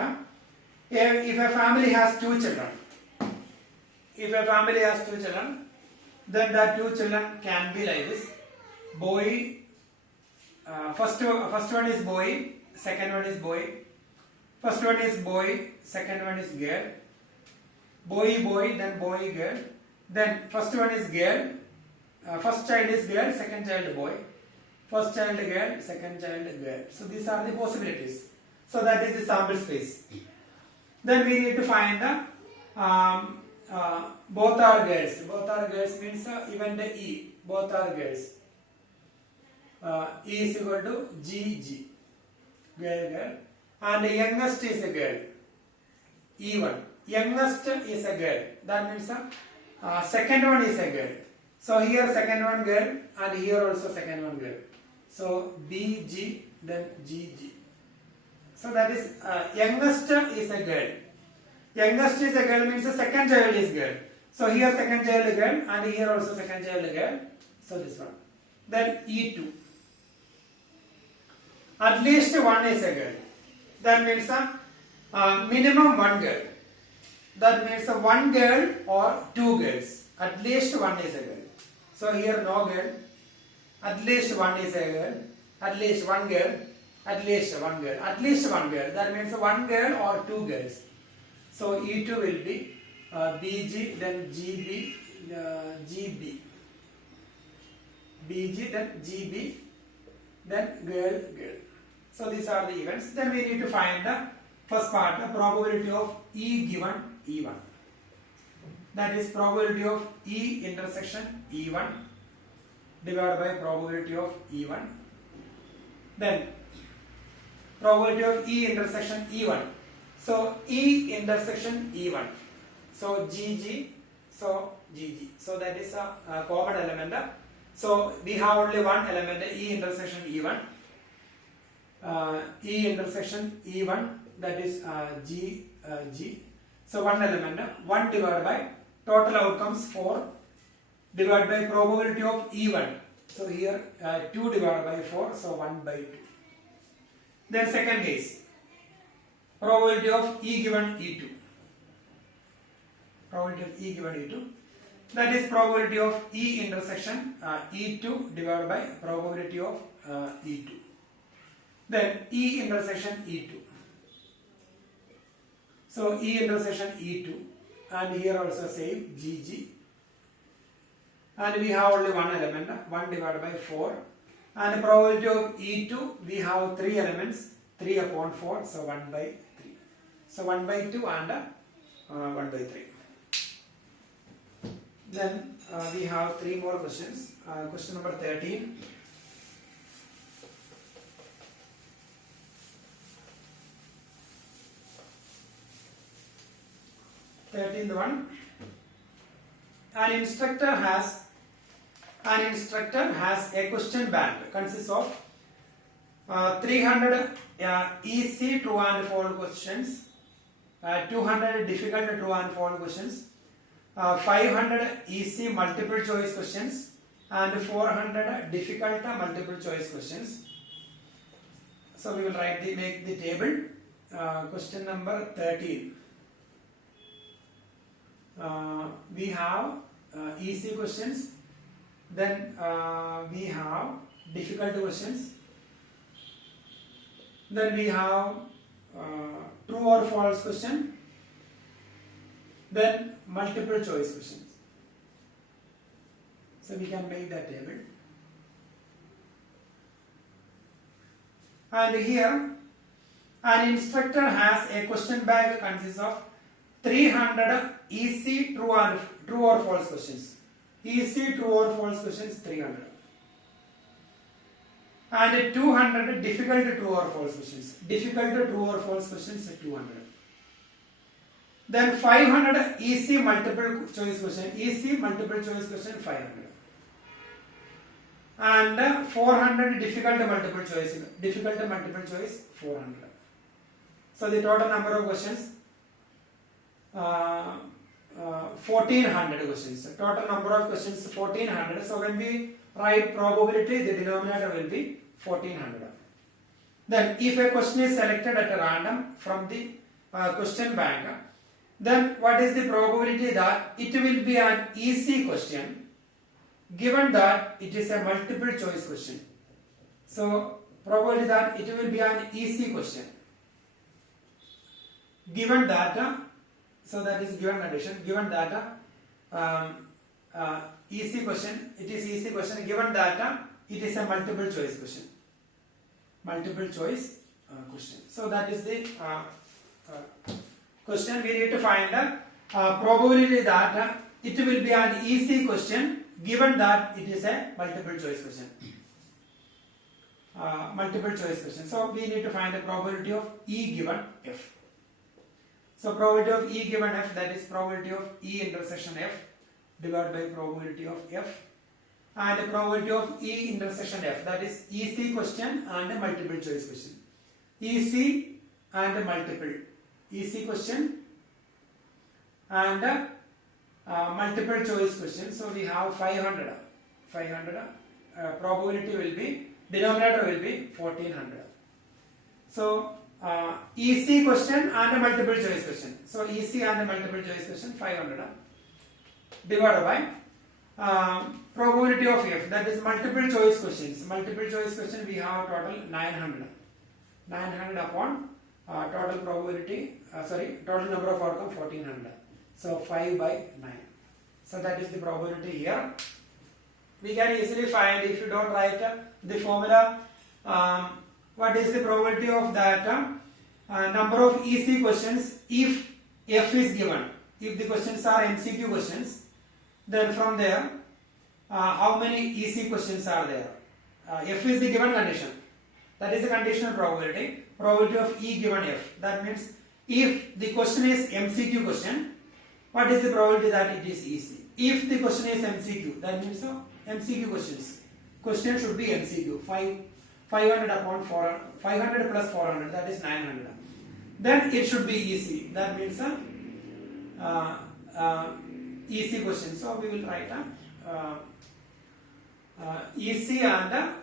If a family has 2 children, then the 2 children can be like this. Boy, first one is boy, second one is boy. First one is boy, second one is girl. Boy, then boy, girl. Then first one is girl. First child is girl, second child boy. First child girl, second child girl. So these are the possibilities. So that is the sample space. Then we need to find the both are girls. Both are girls means even the E. Both are girls. E is equal to G. Girl. And the youngest is a girl. E1. Youngest is a girl. That means second one is a girl. So here second one girl, and here also second one girl. So BG, then GG. So that is youngest is a girl. Youngest is a girl means the second child is girl. So here second child girl, and here also second child girl. So this one. Then E2. At least one is a girl. That means minimum one girl. That means one girl or 2 girls. At least one is a girl. So here no girl. At least one is a girl. At least one girl. At least one girl. At least one girl. That means one girl or 2 girls. So E2 will be BG, then GB, GB. BG, then GB, then girl. So these are the events. Then we need to find the first part, the probability of E given E1. That is probability of E intersection E1 divided by probability of E1. Then probability of E intersection E1. So E intersection E1. So GG, so GG. So that is a common element. So we have only one element, E intersection E1. E intersection E1, that is G. So one element, 1 divided by total outcomes 4 divided by probability of E1. So here 2 divided by 4, so 1 by 2. Then second case, probability of E given E2. Probability of E given E2. That is probability of E intersection E2 divided by probability of E2. Then E intersection E2. So E intersection E2, and here also same GG. and we have only one element, 1 divided by 4, and probability of E2 we have 3 elements, 3 upon 4, so 1 by 3. So 1 by 2 and 1 by 3. Then we have 3 more questions. Question number 13. Thirteenth one. An instructor has a question bank consists of 300 easy true and false questions, 200 difficult true and false questions, 500 easy multiple choice questions, and 400 difficult multiple choice questions. So we will make the table. Question number 13. We have easy questions, then we have difficult questions, then we have true or false question, then multiple choice questions. So we can make that table. And here an instructor has a question bank consists of 300 easy true or false questions. Easy true or false questions 300. And 200 difficult true or false questions. Difficult true or false questions 200. Then 500 easy multiple choice question. Easy multiple choice question 500. And 400 difficult multiple choice. Difficult multiple choice 400. So the total number of questions 1400 questions. Total number of questions 1400. So when we write probability, the denominator will be 1400. Then if a question is selected at random from the question bank, then what is the probability that it will be an easy question given that it is a multiple choice question? So probability that it will be an easy question given that, so that is given condition, given that easy question, it is easy question given that it is a multiple choice question. Multiple choice question. So that is the question. We need to find the probability that it will be an easy question given that it is a multiple choice question. Multiple choice question. So we need to find the probability of E given F. So probability of E given F, that is probability of E intersection F divided by probability of F, and the probability of E intersection F, that is easy question and multiple choice question. Easy and multiple. Easy question and multiple choice question. So we have 500. 500. Probability will be, denominator will be 1400. So easy question and multiple choice question. So easy and multiple choice question 500 divided by probability of F, that is multiple choice questions. Multiple choice question we have total 900. 900 upon total probability, total number of outcome 1400. So 5 by 9. So that is the probability here. We can easily find, if you don't write the formula, what is the probability of that number of easy questions if F is given. If the questions are MCQ questions, then from there how many easy questions are there? F is the given condition. That is the conditional probability. Probability of E given F. That means if the question is MCQ question, what is the probability that it is easy? If the question is MCQ, that means MCQ questions. Question should be MCQ. 500 upon 400, 500 plus 400, that is 900. Then it should be easy. That means easy question. So we will write easy and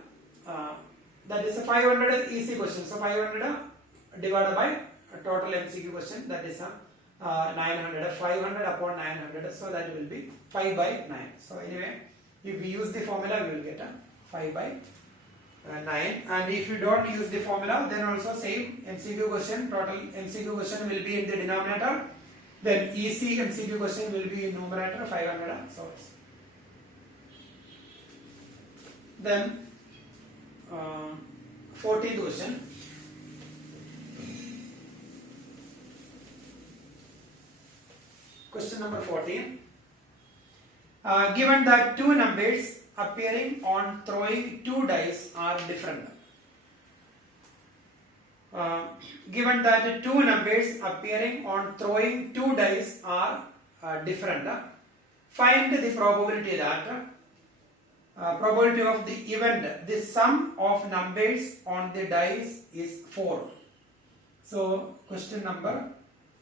that is a 500 easy question. So 500 divided by total MCQ question, that is 900. 500 upon 900. So that will be 5 by 9. So anyway, if we use the formula, we will get 5 by 9. And if you don't use the formula, then also same MCQ question, total MCQ question will be in the denominator. Then easy MCQ question will be in numerator 500. So Then 14th question. Question number 14. Given that two numbers appearing on throwing two dice are different. Given that two numbers appearing on throwing two dice are different, find the probability that probability of the event, the sum of numbers on the dice is 4. So question number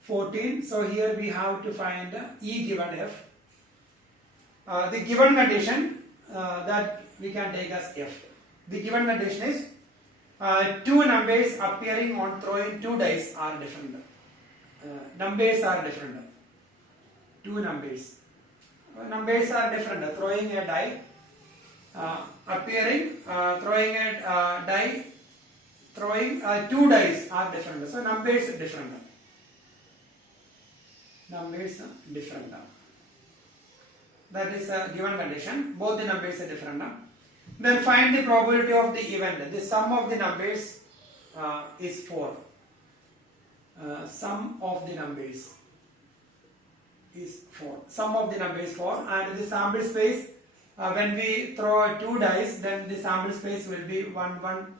14. So here we have to find E given F. The given condition that we can take as F. The given condition is two numbers appearing on throwing two dice are different. Numbers are different. Two numbers. Numbers are different. Throwing a die, appearing, throwing a die, throwing two dice are different. So numbers are different. Numbers are different. That is a given condition. Both the numbers are different. Then find the probability of the event. The sum of the numbers is 4. Sum of the numbers is 4. Sum of the number is 4, and the sample space, when we throw two dice, then the sample space will be 1 1,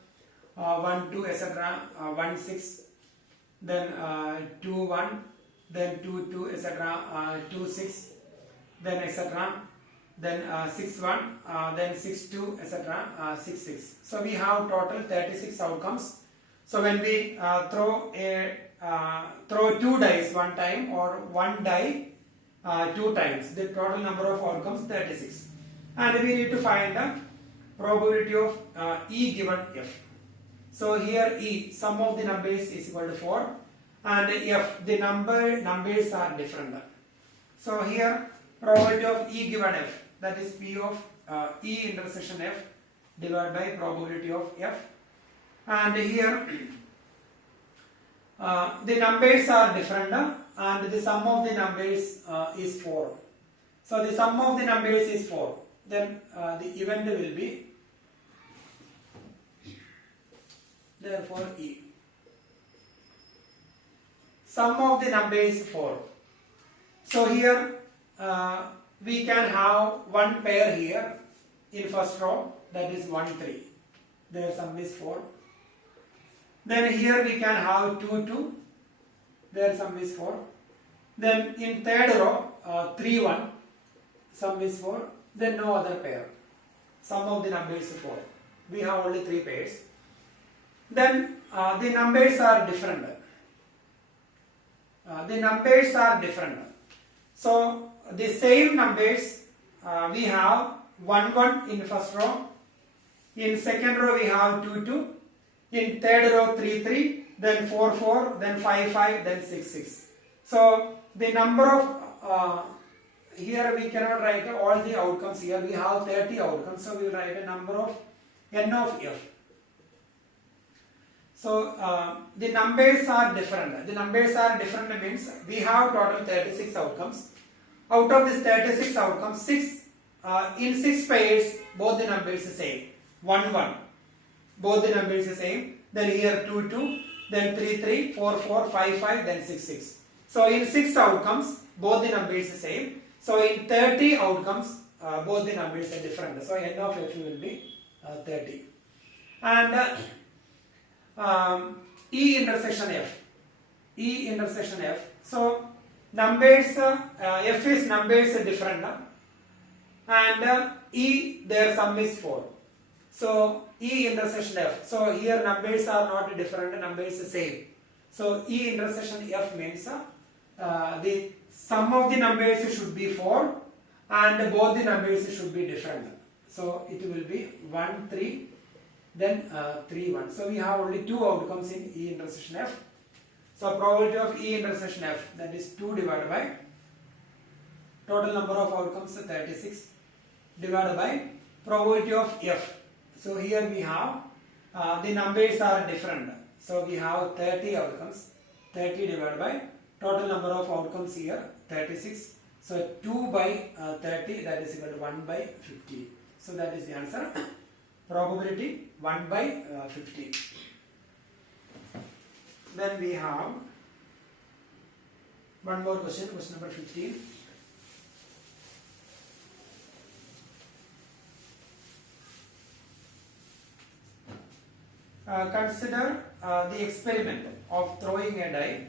1 2, etc. 1 6, then 2 1, then 2 2, etc. 2 6, then etc. Then 6 1, then 6 2, etc. 6 6. So we have total 36 outcomes. So when we throw two dice one time or one die two times, the total number of outcomes 36. And we need to find the probability of E given F. So here E, sum of the numbers is equal to 4, and F, the numbers are different. So here probability of E given F, that is P of E intersection F divided by probability of F. And here the numbers are different, and the sum of the numbers is 4. So the sum of the numbers is 4. Then the event will be therefore E. Sum of the numbers is 4. So here we can have one pair here in first row, that is 1 3. Their sum is 4. Then here we can have 2 2. Their sum is 4. Then in third row 3 1. Sum is 4. Then no other pair. Sum of the numbers is 4. We have only 3 pairs. Then the numbers are different. The numbers are different. So the same numbers we have 1 1 in first row. In second row we have 2 2. In third row 3 3. Then 4 4. Then 5 5. Then 6 6. So the number of here we cannot write all the outcomes. Here we have 30 outcomes. So we will write a number of n of F. So the numbers are different. The numbers are different means we have total 36 outcomes. Out of this 36 outcomes, in 6 pairs both the numbers are same. 1 1. Both the numbers are same. Then here 2 2. Then 3 3. 4 4. 5 5. Then 6 6. So in 6 outcomes both the numbers are same. So in 30 outcomes both the numbers are different. So n of F will be 30. And E intersection F. E intersection F. So numbers, F is numbers are different, and E their sum is 4. So E intersection F. So here numbers are not different, numbers are same. So E intersection F means the sum of the numbers should be 4 and both the numbers should be different. So it will be 1 3, then 3 1. So we have only 2 outcomes in E intersection F. So probability of E intersection F, that is 2 divided by total number of outcomes 36 divided by probability of F. So here we have the numbers are different. So we have 30 outcomes. 30 divided by total number of outcomes here 36. So 2 by 30, that is equal to 1 by 50. So that is the answer. Probability 1 by 50. Then we have one more question, question number 15. Consider the experiment of throwing a die.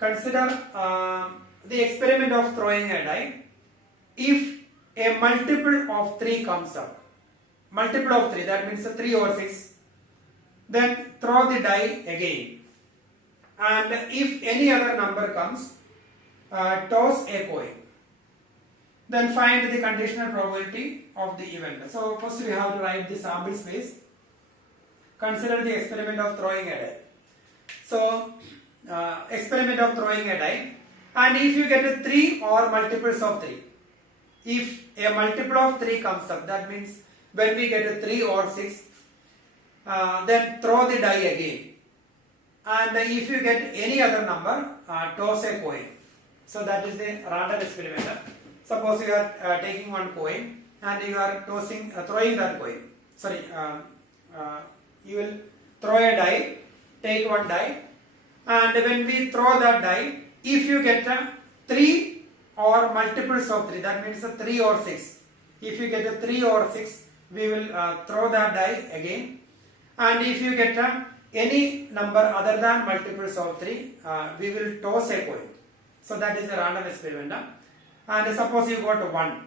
Consider the experiment of throwing a die. If a multiple of 3 comes up, multiple of 3, that means 3 over 6, then throw the die again. And if any other number comes, toss a coin. Then find the conditional probability of the event. So first we have to write the sample space. Consider the experiment of throwing a die. So experiment of throwing a die, and if you get a 3 or multiples of 3, if a multiple of 3 comes up, that means when we get a 3 or 6, then throw the die again, and if you get any other number, toss a coin. So that is the random experiment. Suppose you are taking one coin and you are throwing that coin. Sorry, you will throw a die, take one die, and when we throw that die, if you get a 3 or multiples of 3, that means a 3 or 6. If you get a 3 or 6, we will throw that die again, and if you get any number other than multiples of 3, we will toss a coin. So that is a random experiment. And suppose you got 1.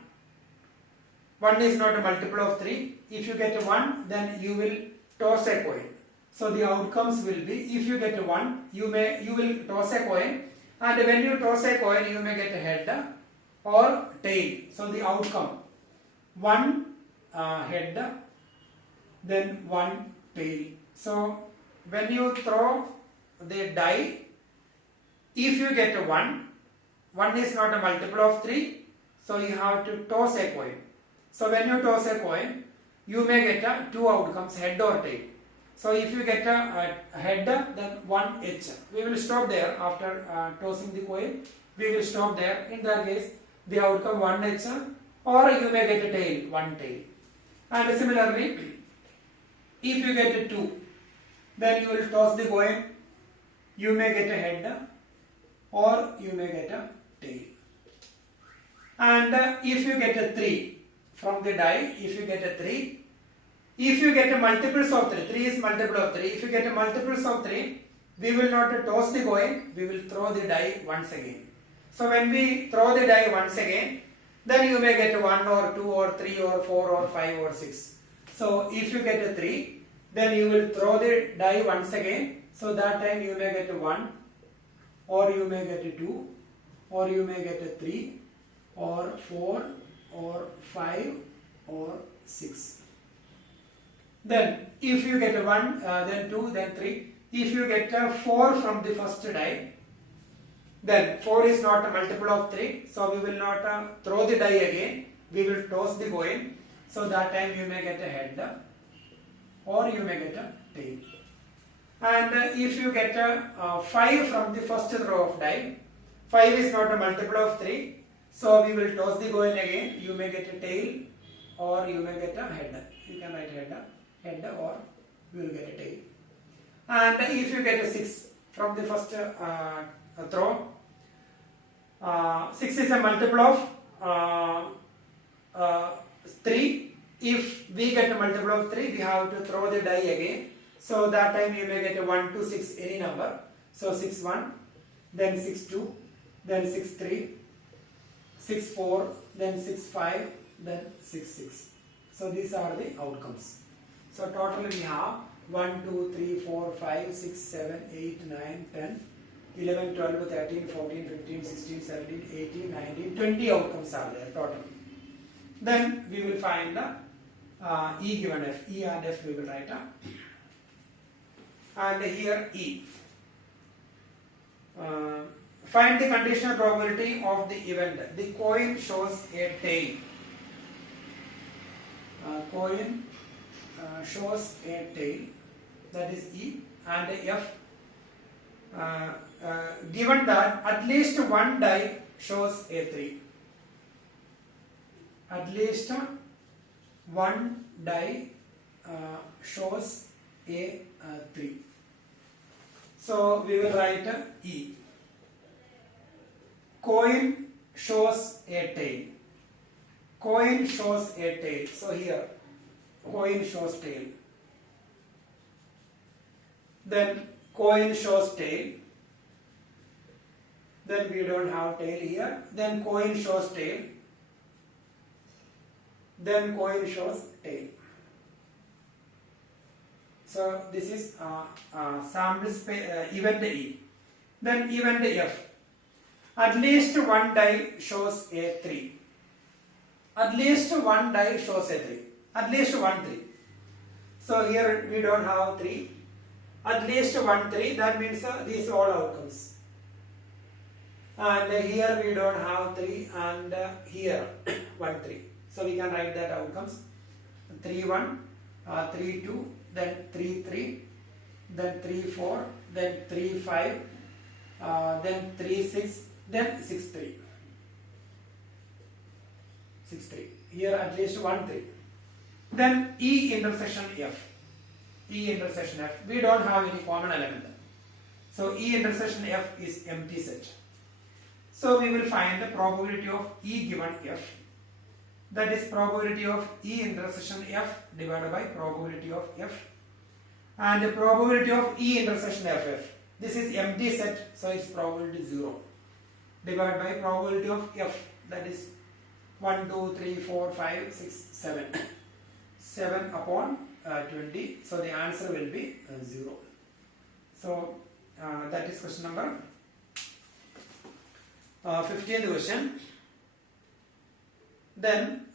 1 is not a multiple of 3. If you get 1, then you will toss a coin. So the outcomes will be, if you get 1, you will toss a coin, and when you toss a coin, you may get a head or tail. So the outcome, 1 head, then 1 tail. So when you throw the die, if you get 1, 1 is not a multiple of 3, so you have to toss a coin. So when you toss a coin, you may get 2 outcomes, head or tail. So if you get a head, then 1 H. We will stop there after tossing the coin. We will stop there. In that case, the outcome 1 H, or you may get a tail, 1 tail. And similarly, if you get a 2, then you will toss the coin. You may get a head, or you may get a tail. And if you get a 3 from the die, if you get a 3, if you get a multiples of 3, 3 is multiple of 3, if you get a multiples of 3, we will not toss the coin, we will throw the die once again. So when we throw the die once again, then you may get 1 or 2 or 3 or 4 or 5 or 6. So if you get a 3, then you will throw the die once again. So that time you may get a 1, or you may get a 2, or you may get a 3, or 4, or 5, or 6. Then if you get a 1, then 2, then 3. If you get a 4 from the first die, then 4 is not a multiple of 3, so we will not throw the die again, we will toss the coin. So that time you may get a head, or you may get a tail. And if you get a 5 from the first throw of die, 5 is not a multiple of 3, so we will toss the coin again, you may get a tail, or you may get a head. You can write head, or we will get a tail. And if you get a 6 from the first throw, 6 is a multiple of 3. If we get a multiple of 3, we have to throw the die again. So that time you may get a 1 to 6, any number. So 6 1, then 6 2, then 6 3, 6 4, then 6 5, then 6 6. So these are the outcomes. So totally we have 1 2 3 4 5 6 7 8 9 10 11 12 13 14 15 16 17 18 19 20 outcomes are there total. Then we will find the E given F. E and F we will write up. And here E. Find the conditional probability of the event. The coin shows a tail. Coin shows a tail. That is E. And F. Given that at least one die shows a 3. at least one die shows a 3. So we will write E. Coin shows a tail. Coin shows a tail. So here, coin shows tail. Then coin shows tail. Then we don't have tail here. Then coin shows tail. Then coin shows tail. So this is sample space event E. Then event F. At least one die shows a 3. At least one die shows a 3. At least one 3. So here we don't have 3. At least one 3. That means these all outcomes. And here we don't have 3, and here 1 3. So we can write that outcomes. 3 1, 3 2, then 3 3, then 3 4, then 3 5, then 3 6, then 6 3. 6 3. Here at least 1 3. Then E intersection F. E intersection F. We don't have any common element. So E intersection F is empty set. So we will find the probability of E given F. That is probability of E intersection F divided by probability of F. And the probability of E intersection FF. This is empty set, so its probability 0. Divided by probability of F. That is 1, 2, 3, 4, 5, 6, 7. 7 upon 20. So the answer will be 0. So that is question number 15th question. Then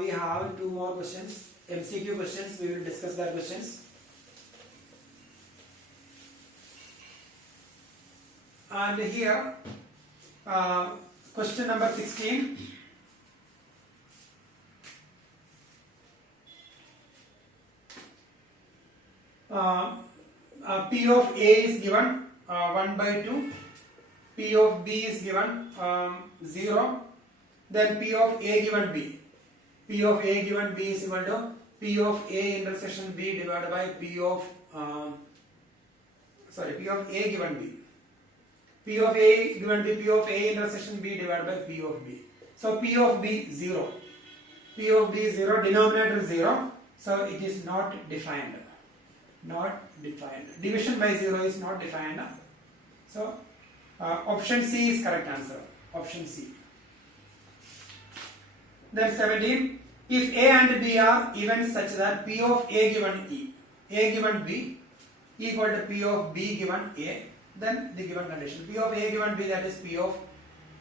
we have 2 more questions, MCQ questions. We will discuss that questions. And here question number 16. P of A is given 1 by 2. P of B is given 0. Then P of A given B. P of A given B is equal to P of A intersection B divided by P of P of A given B. P of A given B, P of A intersection B divided by P of B. So P of B 0. P of B 0, denominator 0. So it is not defined. Not defined. Division by 0 is not defined. So option C is correct answer. Option C. Then 17. If A and B are even such that P of A given E, A given B equal to P of B given A, then the given condition. P of A given B, that is P of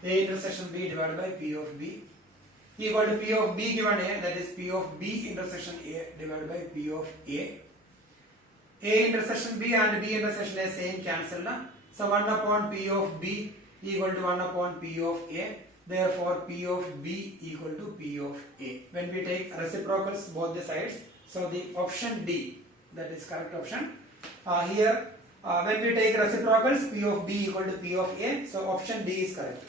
A intersection B divided by P of B, equal to P of B given A, that is P of B intersection A divided by P of A. A intersection B and B intersection A same cancelled. So 1 upon P of B equal to 1 upon P of A. Therefore, P of B equal to P of A. When we take reciprocals both the sides, so the option D, that is correct option. Here, when we take reciprocals, P of B equal to P of A, so option D is correct.